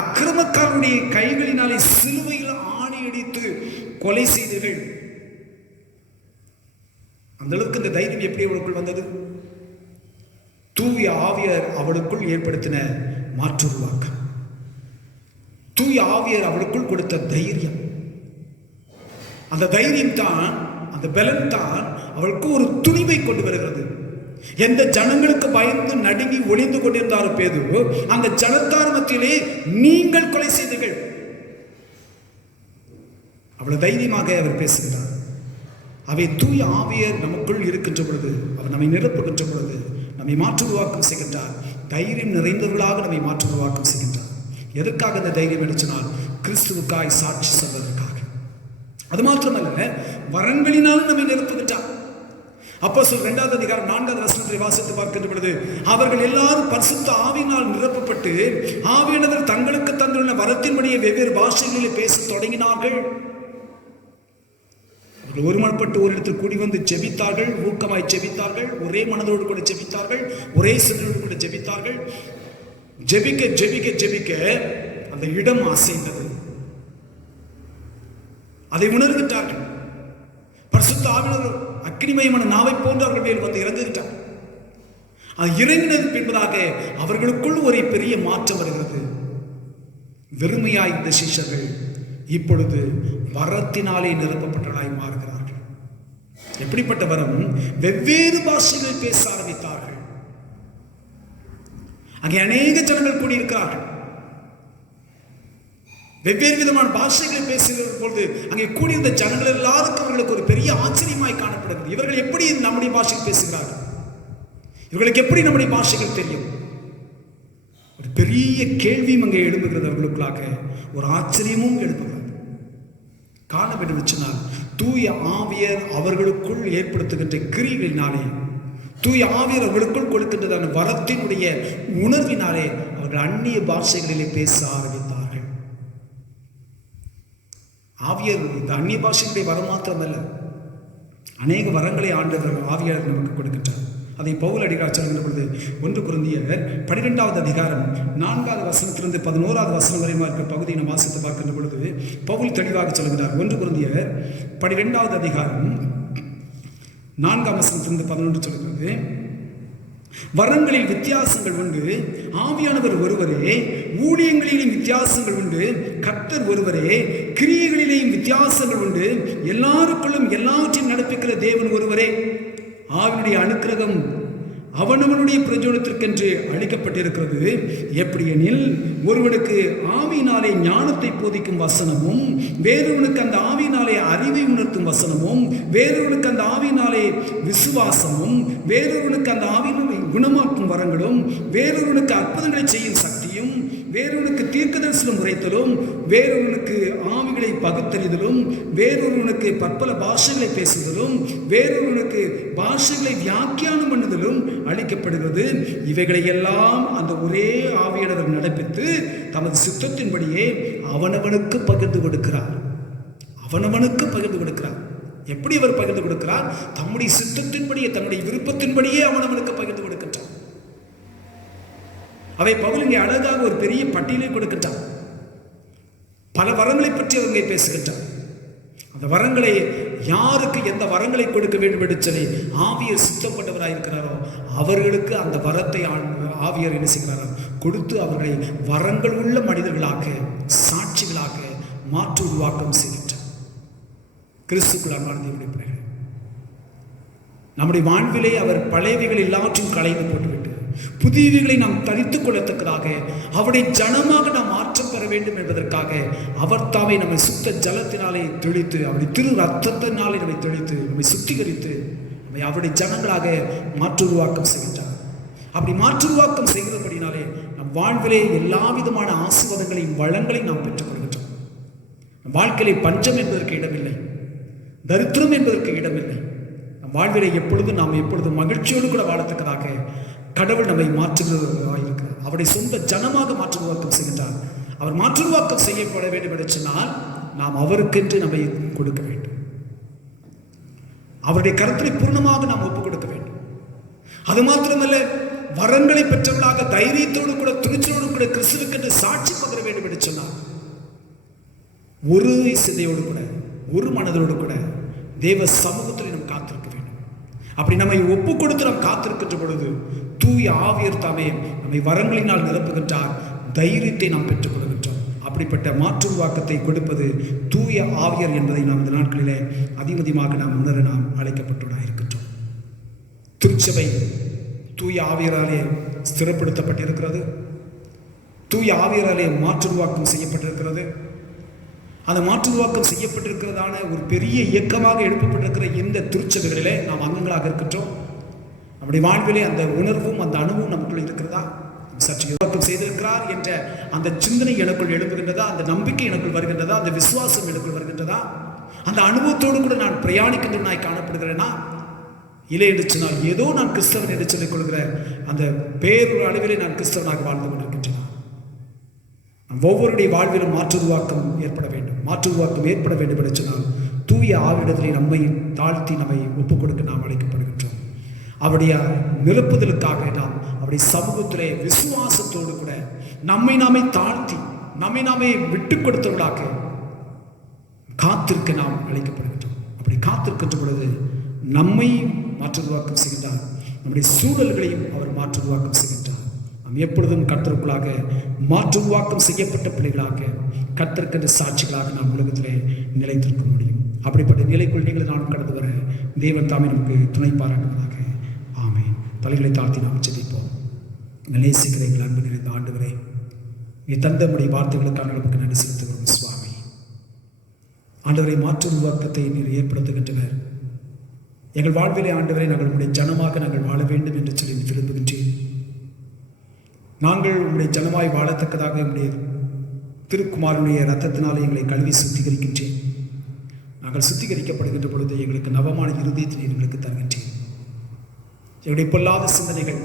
அக்கிரமக்காரருடைய கைகளினாலே சிலுவையில் ஆணி அடித்து கொலை செய்தீர்கள். அந்த அளவுக்கு இந்த தைரியம் எப்படி அவளுக்குள் வந்தது? தூய ஆவியர் அவளுக்குள் ஏற்படுத்தின மாற்றுருவாக்கம், தூய ஆவியர் அவளுக்குள் கொடுத்த தைரியம். அந்த தைரியம் தான், அந்த பலன் தான் அவளுக்கு ஒரு துணிவை கொண்டு வருகிறது. எந்த ஜனங்களுக்கு பயந்து நடுங்கி ஒளிந்து கொண்டிருந்தார் பேதுரு, அந்த ஜனத்தார் மத்தியிலே நீங்கள் கொலை செய்தீர்கள். அவ்வளவு தைரியமாக அவர் பேசுகிறார். அவை தூய ஆவியர் நமக்குள் இருக்கின்ற பொழுது, அவர் நம்மை நிரப்புகின்ற பொழுது நம்மை மாற்று உருவாக்கம் செய்கின்றார். தைரியம் நிறைந்தவர்களாக நம்மை மாற்று உருவாக்கம் செய்கின்றார். எதற்காக இந்த தைரியம் எடுத்தினால்? கிறிஸ்துவுக்காய் சாட்சி சொல்வதற்காக. அது மாத்திரமல்ல, வரங்களினாலும் நம்மை நிரப்புகின்றார். அப்போஸ்தலர் 2 அதிகாரம் 4 வசனத்தை வாசித்து பார்க்கின்ற பொழுது, அவர்கள் எல்லாரும் பரிசுத்த ஆவியினால் நிரப்பப்பட்டு ஆவியானவர் தங்களுக்கு தந்துள்ள வரத்தின்படியே வெவ்வேறு பாஷைகளில் பேசத் தொடங்கினார்கள். அவர்கள் ஒருமனப்பட்டு ஒரு இடத்தில் கூடி வந்து ஜெபித்தார்கள், ஊக்கமாய் ஜெபித்தார்கள், ஒரே மனதோடு கூட ஜெபித்தார்கள், ஒரே சிந்தனோடு கூட ஜெபித்தார்கள். ஜெபிக்க ஜெபிக்க ஜெபிக்க அந்த இடம் அசைந்தது. அதை உணர்கின்றார்கள். பரிசுத்த ஆவியானவர் அக்கினிமயமான நாவை போன்று அவர்கள் மேல் வந்து இறங்குகின்றார். அது இறங்கினது என்பதாக அவர்களுக்குள் ஒரு பெரிய மாற்றம் வருகிறது. வெறுமையாய் இந்த சிஷ்யர்கள் இப்பொழுது வரத்தினாலே நிரப்பப்பட்டவர்களாய் மாறுகிறார்கள். எப்படிப்பட்ட வரம்? வெவ்வேறு பாஷைகளில் பேச ஆரம்பித்தார்கள். அங்கே அநேக ஜனங்கள் கூடியிருக்கிறார்கள். வெவ்வேறு விதமான பாஷைகளை பேசுகிற பொழுது அங்கே கூடியிருந்த ஜனங்கள் எல்லாருக்கும் அவர்களுக்கு ஒரு பெரிய ஆச்சரியமாய் காணப்படுகிறது. இவர்கள் எப்படி நம்முடைய பாஷையில் பேசுகிறார்கள்? இவர்களுக்கு எப்படி நம்முடைய பாஷைகள் தெரியும்? ஒரு பெரிய கேள்வியும் அங்கே எழுப்புகிறது. அவர்களுக்குள்ளாக ஒரு ஆச்சரியமும் எழுப்புகிறது. காரணம் என்று சொன்னால், தூய ஆவியர் அவர்களுக்குள் ஏற்படுத்துகின்ற கிரியைகளினாலே, தூய ஆவியர் அவர்களுக்குள் கொடுக்கின்றதான வரத்தினுடைய உணர்வினாலே அவர்கள் அந்நிய பாஷைகளிலே பேச ஆரம்பித்தார்கள். ஆவியர் இந்த அந்நிய பாஷைகளுடைய வரம் மாத்திரமல்ல, அநேக வரங்களை ஆண்டவர் ஆவியாளர் நமக்கு கொடுக்கின்றார். அதை பவுல் அடிகளார் சொல்கின்ற பொழுது 1 கொரிந்தியர் 12 அதிகாரம் 4 வசனத்திலிருந்து 11 வசனம் வரை இருக்கிற பகுதியை நாம் வாசித்து பார்க்கின்ற பொழுது பவுல் தெளிவாக சொல்கிறார். 1 கொரிந்தியர் 12 அதிகாரம் 4 வசனத்திலிருந்து 11 சொல்கிறது, வரங்களில் வித்தியாசங்கள் உண்டு, ஆவியானவர் ஒருவரே, ஊழியங்களிலும் வித்தியாசங்கள் உண்டு, கர்த்தர் ஒருவரே, கிரியைகளிலேயும் வித்தியாசங்கள் உண்டு, எல்லாருக்குள்ளும் எல்லாவற்றையும் நடப்பிக்கிற தேவன் ஒருவரே. ஆவினுடைய அனுக்கிரகம் அவனவனுடைய பிரயோஜனத்திற்கென்று அளிக்கப்பட்டிருக்கிறது. எப்படி எனில், ஒருவனுக்கு ஆவியினாலே ஞானத்தை போதிக்கும் வசனமும், வேறொருவனுக்கு அந்த ஆவியினாலே அறிவை உணர்த்தும் வசனமும், வேறொருவனுக்கு அந்த ஆவியினாலே விசுவாசமும், வேறொருவனுக்கு அந்த ஆவியினாலே குணமாக்கும் வரங்களும், வேறொருவனுக்கு அற்புதங்களை செய்யும் சக்தியும், வேறொருவனுக்கு தீர்க்கதரிசனம் உரைத்தலும், வேறொருவனுக்கு ஆவிகளை பகுத்தறிதலும், வேறொருவனுக்கு பற்பல பாஷைகளை பேசுதலும், வேறொருவனுக்கு பாஷைகளை வியாக்கியானம் பண்ணுதலும் அளிக்கப்படுகிறது. இவைகளை எல்லாம் அந்த ஒரே ஆவியானவர் நடப்பித்து தமது சித்தத்தின்படியே அவனவனுக்கு பகிர்ந்து கொடுக்கிறார். அவனவனுக்கு பகிர்ந்து கொடுக்கிறார். எப்படி அவர் பகிர்ந்து கொடுக்கிறார்? தம்முடைய சித்தத்தின்படியே, தம்முடைய விருப்பத்தின்படியே அவனவனுக்கு பகிர்ந்து கொடுக்கின்றார். அவை பவுல் இங்கே அழகாக ஒரு பெரிய பட்டியலை கொடுக்கின்றார். பல வரங்களை பற்றி அவங்க பேசுகின்றார். அந்த வரங்களை யாருக்கு எந்த வரங்களை கொடுக்க வேண்டும் என்று சொல்லி ஆவியர் சுத்தப்பட்டவராக இருக்கிறாரோ அவர்களுக்கு அந்த வரத்தை ஆவியர் என்ன செய்கிறாரோ கொடுத்து அவர்களை வரங்கள் உள்ள மனிதர்களாக, சாட்சிகளாக மாற்று உருவாக்கம் செய்கின்றார். கிறிஸ்துக்குள் அன்பார்ந்த பிள்ளைகளே, நம்முடைய வாழ்விலே அவர் பழையவைகள் எல்லாவற்றையும் களைந்து போட்டுவிட்டு புதியவைகளை நாம் தரித்துக் கொள்ளத்தக்கதாக அவருடைய ஜனமாக நாம் மாற்றம் பெற வேண்டும் என்பதற்காக அவர் தாமே நம்மை சுத்த ஜலத்தினாலே தெளித்து, அவருடைய திரு ரத்தத்தினாலே நம்மை தெளித்து, நம்மை சுத்திகரித்து நம்மை அவருடைய ஜனங்களாக மாற்று உருவாக்கம் செய்கின்றார். அப்படி மாற்று உருவாக்கம் செய்கிறபடினாலே நம் வாழ்விலே எல்லா விதமான ஆசீர்வாதங்களையும் வளங்களையும் நாம் பெற்றுக்கொள்கின்றோம். நம் வாழ்க்கையிலே பஞ்சம் என்பதற்கு இடமில்லை, தரித்திரம் என்பதற்கு இடமில்லை. நம் வாழ்விலே எப்பொழுதும் நாம் எப்பொழுதும் மகிழ்ச்சியோடு கூட வாழத்தக்கதாக கடவுள் நம்மை மாற்றுகிறவராக இருக்கிறார். அவருடைய சொந்த ஜனமாக மாற்று உருவாக்கம் செய்கின்றார். அவர் மாற்று உருவாக்கம் செய்யப்பட வேண்டும் என்று சொன்னால் நாம் அவருக்கென்று நம்மை கொடுக்க வேண்டும். அவருடைய கருத்தை பூர்ணமாக நாம் ஒப்புக் கொடுக்க வேண்டும். அது மாத்திரமல்ல, வரங்களை பெற்றவர்களாக தைரியத்தோடு கூட துணிச்சலோடு கூட கிறிஸ்துவுக்கென்று சாட்சி பகர வேண்டும் என்று சொன்னார். ஒரு சிந்தையோடு கூட, ஒரு மனதோடு கூட தேவ சமூகத்தில் நாம் காத்திருக்க வேண்டும். அப்படி நம்மை ஒப்பு கொடுத்து நாம் காத்திருக்கின்ற பொழுது தூய ஆவியர் தாமே நம்மை வரங்களினால் நிரப்புகின்றார், தைரியத்தை நாம் பெற்றுக் கொள்கின்றோம். அப்படிப்பட்ட மாற்று வாக்கத்தை கொடுப்பது தூய ஆவியர் என்பதை நாம் இந்த நாட்களிலே அதிகமாக நாம் உணர நாம் அழைக்கப்பட்டுள்ளாக இருக்கின்றோம். திருச்சபை தூய ஆவியராலே ஸ்திரப்படுத்தப்பட்டிருக்கிறது. தூய ஆவியராலே மாற்றுருவாக்கம் செய்யப்பட்டிருக்கிறது. அந்த மாற்றுருவாக்கம் செய்யப்பட்டிருக்கிறதான ஒரு பெரிய இயக்கமாக எழுப்பப்பட்டிருக்கிற இந்த திருச்சபைகளிலே நாம் அங்கங்களாக இருக்கின்றோம். நம்முடைய வாழ்விலே அந்த உணர்வும் அந்த அணுவும் நமக்குள் இருக்கிறதா? சற்று உருவாக்கம் செய்திருக்கிறார் என்ற அந்த சிந்தனை எனக்குள் எழுப்புகின்றதா? அந்த நம்பிக்கை எனக்குள் வருகின்றதா? அந்த விசுவாசம் எனக்குள் வருகின்றதா? அந்த அனுபவத்தோடு கூட நான் பிரயாணிக்கின்றவனாய் காணப்படுகிறேனா? இல்லை என்று சொன்னால் ஏதோ நான் கிறிஸ்தவன் என்று சொல்லிக் கொள்கிற அந்த பேரொரு அளவிலே நான் கிறிஸ்தவனாக வாழ்ந்து கொண்டிருக்கின்றேன். ஒவ்வொருடைய வாழ்விலும் மாற்றுருவாக்கம் ஏற்பட வேண்டும். மாற்றுருவாக்கம் ஏற்பட வேண்டும் என்று சொன்னால் தூய ஆவிடத்திலே நம்மை தாழ்த்தி நம்மை ஒப்புக் கொடுக்க நாம் அழைக்கப்படுகின்றோம். அவருடைய நிரப்புதலுக்காக நாம் அவருடைய சமூகத்திலே விசுவாசத்தோடு கூட நம்மை நாமே தாழ்த்தி நம்மை நாமே விட்டு கொடுத்தவர்களாக காத்திருக்க நாம் அழைக்கப்படுகின்றோம். அப்படி காத்திருக்கின்ற பொழுது நம்மை மாற்றுருவாக்கம் செய்கின்றார், நம்முடைய சூழல்களையும் அவர் மாற்றுருவாக்கம் செய்கின்றார். நாம் எப்பொழுதும் கர்த்தருக்குள்ளாக மாற்றுருவாக்கம் செய்யப்பட்ட பிள்ளைகளாக கர்த்தருக்கென்ற சாட்சிகளாக நாம் உலகத்திலே நிலைத்திருக்க முடியும். அப்படிப்பட்ட நிலைக்குள் நீங்கள் நானும் கடந்து வர தேவன் தாமே நமக்கு துணை பாராட்டுவதாக. ஆமென். தலைகளை தாழ்த்தி நாம் ஜெபிப்போம். நேசிக்கிற எங்கள் அன்பு நிறைந்த ஆண்டவரே, நீ தந்தமுடைய வார்த்தைகளுக்காக நமக்கு நன்றி செலுத்துகிறோம் சுவாமி. ஆண்டவரை மாற்றுருவாக்கத்தை நீர் ஏற்படுத்துகின்றனர். எங்கள் வாழ்விலே ஆண்டவரை நாங்கள் உங்களுடைய ஜனமாக நாங்கள் வாழ வேண்டும் என்று சொல்லி விரும்புகின்றேன். நாங்கள் உங்களுடைய ஜனமாய் வாழத்தக்கதாக உங்களுடைய திருக்குமாரனுடைய இரத்தத்தினாலே எங்களை கழுவி சுத்திகரிக்கின்றேன். நாங்கள் சுத்திகரிக்கப்படுகின்ற பொழுது எங்களுக்கு நவமான இருதயத்தை எங்களுக்கு தருகின்றேன். எங்களுடைய பொல்லாத சிந்தனைகள்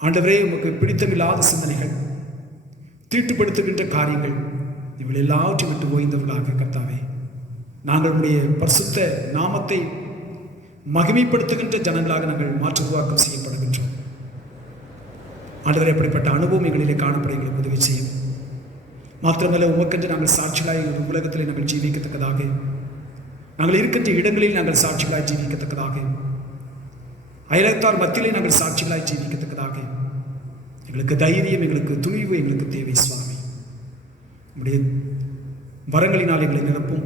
ஆண்டவரே, உமக்கு பிடித்தமில்லாத சிந்தனைகள், தீட்டுப்படுத்துகின்ற காரியங்கள், இவள் எல்லாவற்றையும் விட்டு ஓய்ந்தவர்களாக கர்த்தாவே நாங்கள் உடைய பரிசுத்த நாமத்தை மகிமைப்படுத்துகின்ற ஜனங்களாக நாங்கள் மாற்றுருவாக்கம் செய்யப்படுகின்றோம். ஆண்டவரே, அப்படிப்பட்ட அனுபவம் எங்களிலே காணப்பட எங்களுக்கு உதவி செய்யும். மாத்திரமல்ல, உமக்கென்று நாங்கள் சாட்சிகளாய் ஒரு உலகத்திலே நாங்கள் ஜீவிக்கத்தக்கதாக, நாங்கள் இருக்கின்ற இடங்களில் நாங்கள் சாட்சிகளாய் ஜீவிக்கத்தக்கதாக, அயலத்தார் மத்தியிலே நாங்கள் சாட்சிகளாய் ஜீவிக்கத்தக்கதாக எங்களுக்கு தைரியம், எங்களுக்கு துணிவு எங்களுக்கு தேவை சுவாமி. நம்முடைய வரங்களினால் எங்களை நிரப்பும்.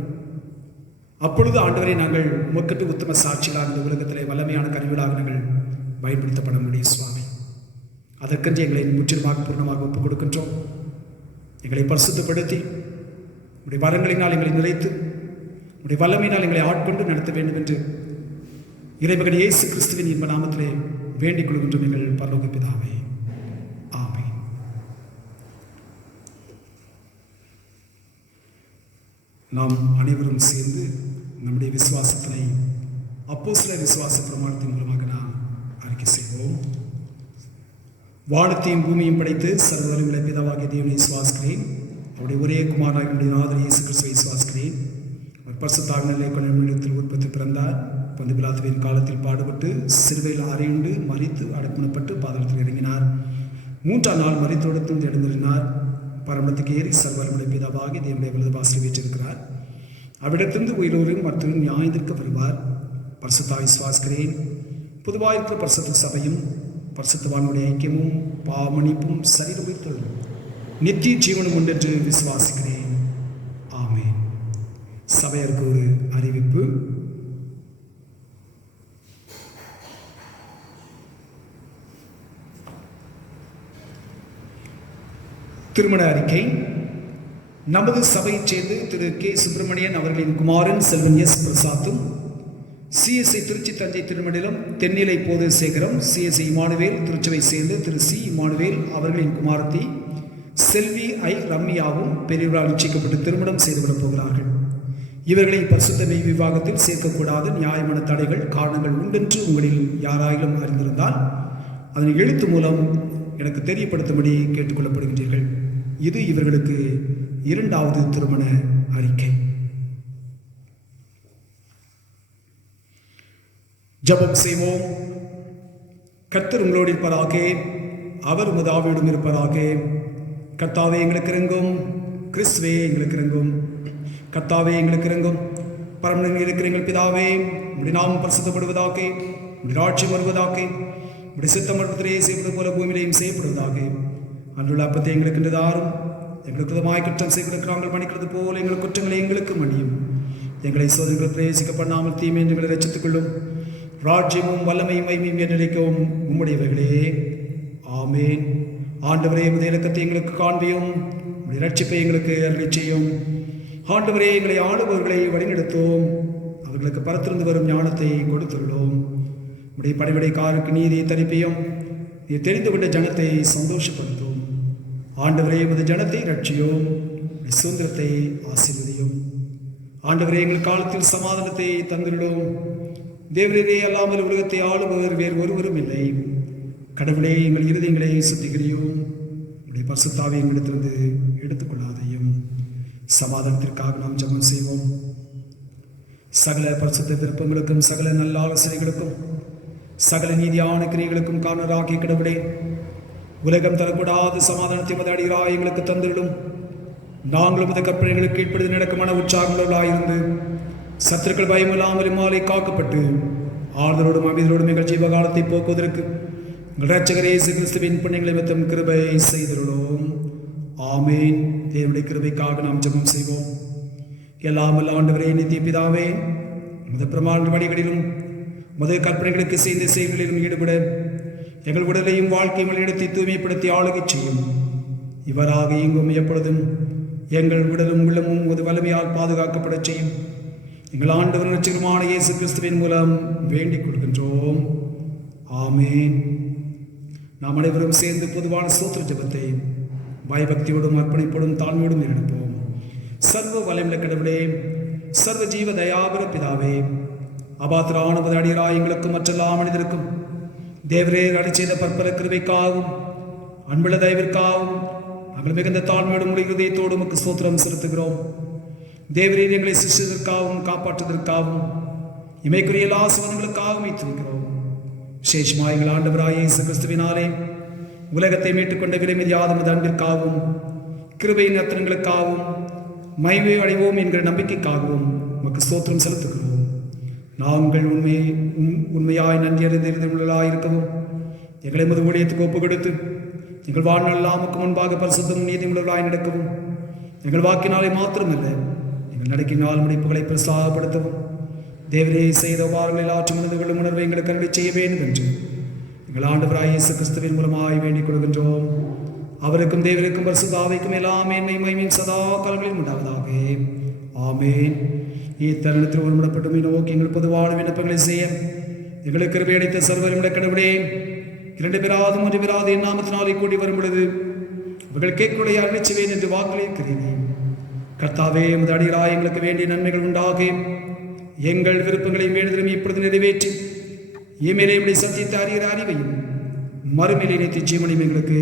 அப்பொழுது ஆண்டவரை நாங்கள் உமக்கென்று உத்தம சாட்சிகளாக இந்த உலகத்திலே வல்லமையான கருவிகளாக நாங்கள் பயன்படுத்தப்பட முடியும் சுவாமி. அதற்கென்று எங்களை முற்றிலுமாக பூர்ணமாக ஒப்புக் கொடுக்கின்றோம். எங்களை பரிசுத்தப்படுத்தி உடைய வரங்களினால் எங்களை நிலைத்து உடைய வல்லமையினால் எங்களை ஆட்கொண்டு நடத்த வேண்டும் என்று இறைமகன் இயேசு கிறிஸ்துவின் இன்ப நாமத்திலே வேண்டிக் கொள்கின்றோம் எங்கள் பரலோக பிதாவே. ஆமென். நாம் அனைவரும் சேர்ந்து நம்முடைய விசுவாசத்தினை அப்போஸ்தலர் விசுவாச பிரமாணத்தின் மூலமாக நாம் அறிக்கை செய்வோம். வானத்தையும் பூமியும் படைத்து சர்வவல்லமையுள்ள பிதாவாகிய தேவனை விசுவாசிக்கிறேன். அவருடைய ஒரே குமாரனாகிய நம்முடைய நாதர் இயேசு கிறிஸ்துவை விசுவாசிக்கிறேன். அவர் பரிசுத்த ஆவியினாலே கொண்டத்தில் உற்பத்தி பிறந்தார். பொந்து பிலாத்துவின் காலத்தில் பாடுபட்டு சிலுவையில் அறையுண்டு மரித்து அடக்குணப்பட்டு பாதாளத்தில் இறங்கினார். 3ஆம் நாள் மரித்தோடத்தில் எழுந்திருந்தார். பரமத்துக்கு ஏறி சர்வவல்லமையுள்ள பிதாவாகிய தேவனுடைய வலது பாசத்தில் வீற்றிருக்கிறார். அவ்விடத்திலிருந்து உயிரோரையும் மற்றும் நியாயத்திற்கு வருவார். பரிசுத்தாவை விசுவாசிக்கிறேன். பொதுவாக இருக்கிற பரிசுத்த சபையும் பரிசுத்தவானுடைய ஐக்கியமும் பாவமன்னிப்பும் சரீரமும் நித்திய ஜீவனும் உண்டென்று விசுவாசிக்கிறேன். ஆமென். சபையருக்கு ஒரு அறிவிப்பு. திருமண அறிக்கை. நமது சபையைச் சேர்ந்து திரு கே சுப்பிரமணியன் அவர்களின் குமாரன் செல்வன் எஸ் பிரசாத்தும், சிஎஸ்ஐ திருச்சி தஞ்சை திருமணம் தென்னிலை போது சேகரம், சிஎஸ்ஐ இமானுவேல் திருச்சபை சேர்ந்து திரு சி இமானுவேல் அவர்களின் குமாரத்தி செல்வி ஐ ரம்யாவும் பெரியவரால் நிச்சயிக்கப்பட்டு திருமணம் செய்துவிடப் போகிறார்கள். இவர்களை பரிசுத்த மெய் விவாகத்தில் சேர்க்கக்கூடாத நியாயமான தடைகள் காரணங்கள் உண்டென்று உங்களில் யாராயிலும் அறிந்திருந்தால் அதனை எழுத்து மூலம் எனக்கு தெரியப்படுத்தும்படி கேட்டுக்கொள்ளப்படுகின்றீர்கள். இது இவர்களுக்கு 2வது திருமண அறிக்கை. ஜெபம் செய்வோம். கர்த்தர் உங்களோடு இருப்பதாக, அவர் உமது ஆவியோடும் இருப்பதாக. கர்த்தாவே எங்களுக்கு இறங்கும். கிறிஸ்துவே எங்களுக்கு இறங்கும். கர்த்தாவே எங்களுக்கு இறங்கும். பரமனில் இருக்கிற எங்கள் பிதாவே, உம்முடைய நாமம் பரிசுத்தப்படுவதாக, உம்முடைய ராட்சியம் வருவதாக, உம்முடைய சித்தம் மரத்திலே செய்வது போல பூமியிலையும் செய்யப்படுவதாக. அன்றுள்ள அப்பத்தை எங்களுக்கு இன்று தாரும். எங்களுக்கு விதமாய் குற்றம் செய்வதற்கு நாங்கள் மன்னிக்கிறது போல எங்கள் குற்றங்களை எங்களுக்கு மன்னியும். எங்களை சோதனைகள் பிரவேசிக்க பண்ணாமல் தீமை எங்களை ரட்சித்துக் கொள்ளும். ராஜ்யமும் வல்லமையும் மகிமையும் என்றிருக்கவும் உம்முடையவைகளே. ஆமேன். ஆண்டவரே, உமது இரக்கத்தை எங்களுக்கு காண்பியும், உம்முடைய ரட்சிப்பை எங்களுக்கு அருளிச் செய்யும். ஆண்டவரே, எங்களை ஆளுபவர்களை வழிநடத்தும், அவர்களுக்கு பரத்திருந்து வரும் ஞானத்தை கொடுத்துள்ளோம். உடைய பணிவிடைக்காருக்கு நீதியை தரிப்பையும் நீ தெரிந்துவிட்ட ஜனத்தை சந்தோஷப்படுத்தும். ஆண்டவரே, உமது ஜனத்தை ரட்சியும், சுதந்திரத்தை ஆசீர்வதியும். ஆண்டவரே, எங்கள் காலத்தில் சமாதானத்தை தந்திடும். தேவரே அல்லாமல் உலகத்தை ஆளுபவர் வேறு ஒருவரும் இல்லை. கடவுளே, எங்கள் இருதயங்களை சுத்திகரியும், உடைய பரிசுத்தாவை எங்களிடத்திலிருந்து எடுத்துக்கொள்ளாதையும். சமாதானத்திற்காக நாம் ஜெபம் செய்வோம். சகல பரிசுத்த விருப்பங்களுக்கும், சகல நல்ல ஆலோசனைகளுக்கும், சகல நீதியான கிரியைகளுக்கும் காரணராகிய கடவுளே, உலகம் தரக்கூடாத சமாதானத்தை உமது அடியாராய் எங்களுக்கு தந்திடும். நாங்கள் உமது கற்பனைகளுக்கு கீழ்ப்படிந்து நடக்குமான உற்சாகங்களாயிருந்து சத்துருக்கள் பயமில்லாமல் இம்மாலை காக்கப்பட்டு ஆறுதலோடும் அமைதலோடும் எங்கள் ஜீவகாலத்தை போக்குவதற்கு எங்கள் இரட்சகர் இயேசு கிறிஸ்துவின் புண்ணியங்களை நிமித்தம் கிருபை செய்துள்ளோம். ஆமேன். தேவனுடைய கிருபைக்காக நாம் ஜெபம் செய்வோம். எல்லாம் வல்ல ஆண்டவரே, நித்திய பிதாவே, உமது பிரமாண வழிகளிலும் உமது கற்பனைகளுக்கு செய்த செயல்களிலும் ஈடுபட எங்கள் உடலையும் வாழ்க்கையும் வழிநடத்தி தூய்மைப்படுத்தி ஆளுகச் செய்யும். இவராக இங்கும் எப்பொழுதும் எங்கள் உடலும் உள்ளமும் உமது வலிமையால் பாதுகாக்கப்பட செய்யும். எங்கள் ஆண்டவர் இரட்சகருமான இயேசு கிறிஸ்துவின் மூலம் வேண்டிக் கொள்கின்றோம். ஆமேன். நாம் அனைவரும் சேர்ந்து பொதுவான ஸ்தோத்திர ஜெபத்தை பயபக்தியோடும் அர்ப்பணிப்போடும் தாழ்மையோடும் எடுப்போம். சர்வ வல்லமையுள்ள கடவுளே, சர்வ ஜீவ தயாபர பிதாவே, அபாத்திரான உமது அடியாராய் எங்களுக்கும் மற்றெல்லா மனிதருக்கும் தேவரே அடி செய்த பற்பல கிருபைக்காகவும் அன்புள்ள தயவிற்காகவும் நாங்கள் மிகுந்த தாழ்மையோடும் உடைய இதயத்தோடு உமக்கு ஸ்தோத்திரம் செலுத்துகிறோம். தேவரீர் எங்களை சிருஷ்டித்ததற்காகவும் காப்பாற்றுவதற்காகவும் இமைக்குரிய எல்லா சோதனைகளுக்காகவும் வைத்திருக்கிறோம். விசேஷமாக எங்கள் ஆண்டவராய் இயேசு கிறிஸ்துவினாலே உலகத்தை மீட்டுக்கொண்ட விலைமதியாத உமது அன்பிற்காகவும் கிருபையின் ரத்தினங்களுக்காகவும் மகிமை அடைவோம் என்கிற நம்பிக்கைக்காகவும் உமக்கு ஸ்தோத்திரம் செலுத்துகிறோம். நாங்கள் உண்மையாய் நன்றி அறிந்திருந்தவர்களாயிருக்கவும் எங்களை முது ஊழியத்துக்கு ஒப்பு கொடுத்து எங்கள் வாழ்நாளாமுக்கு முன்பாக பரிசுத்தமும் நீதியுள்ளவர்களாய் நடக்கவும் எங்கள் வாக்கினாலே மாத்திரமல்ல எங்கள் நடக்கினால் முடிப்புகளை பிரசாதப்படுத்தவும் தேவரே செய்த வாரங்களில் ஆற்று மனித கொள்ளும் உணர்வை எங்களுக்கு அருளி செய்ய வேண்டும் என்று எங்கள் ஆண்டவராய் இயேசு கிறிஸ்துவின் மூலமாய் வேண்டிக் கொள்கின்றோம். அவருக்கும் தேவருக்கும் பரிசுத்த ஆவிக்கும் எல்லாம் மேன்மை மகிமையும் சதா காலங்களில் உண்டாவதாக. ஆமேன். இத்தருணத்தில் ஒருமுடப்பட்டு நோக்கி எங்கள் பொதுவான விண்ணப்பங்களை செய்ய எங்களுக்கு கிருபை அளித்த சர்வரிட கடவுளே, 2 பேராது 3 பேராது என் நாமத்தினாலே கூடி வரும் பொழுது அவர்கள் கேட்குடைய அருளிச்சுவேன் என்று வாக்களிக்கிறேன். கர்த்தாவே, உமது அடியாராய் எங்களுக்கு வேண்டிய நன்மைகள் உண்டாக எங்கள் விருப்பங்களை வேண்டுதலும் இப்பொழுது நிறைவேற்றி இமேலே உடைய சத்தியத்தை அறிகிற அறிவையும் மறுமையிலே நித்திய ஜீவனையும் எங்களுக்கு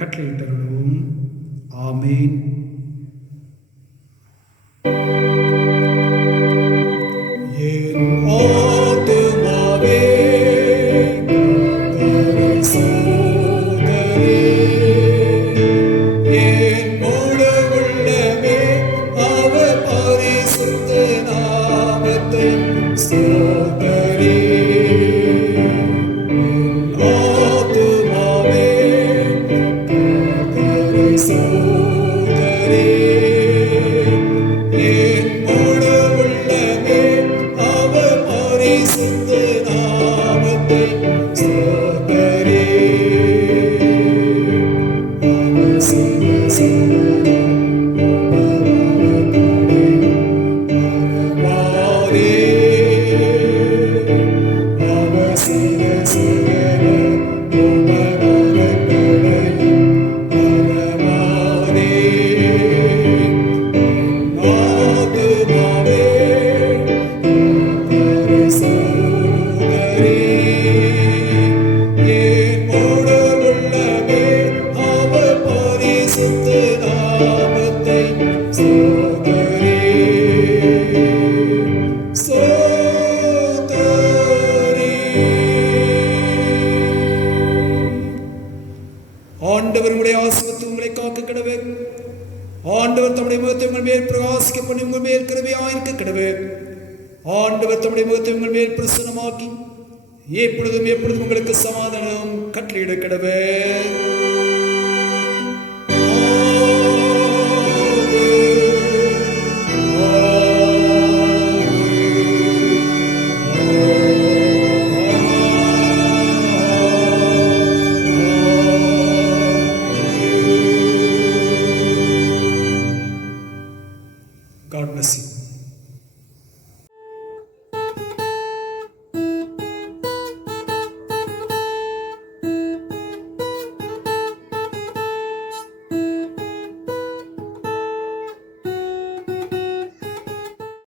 கட்டளையிட்டருளும். ஆமேன். ஆண்டவருடைய ஆசீர்வாதம் உங்களை காக்க கடவே. ஆண்டவர் தம்முடைய முகத்தை உங்கள் மேல் பிரகாசிக்க பண்ணி உங்கள் மேல் கிருபையாயிருக்க கடவே. ஆண்டவர் தம்முடைய முகத்தை உங்கள் மேல் பிரசன்னமாக்கி எப்பொழுதும் உங்களுக்கு சமாதானம் கட்டளையிட கடவே. God bless you.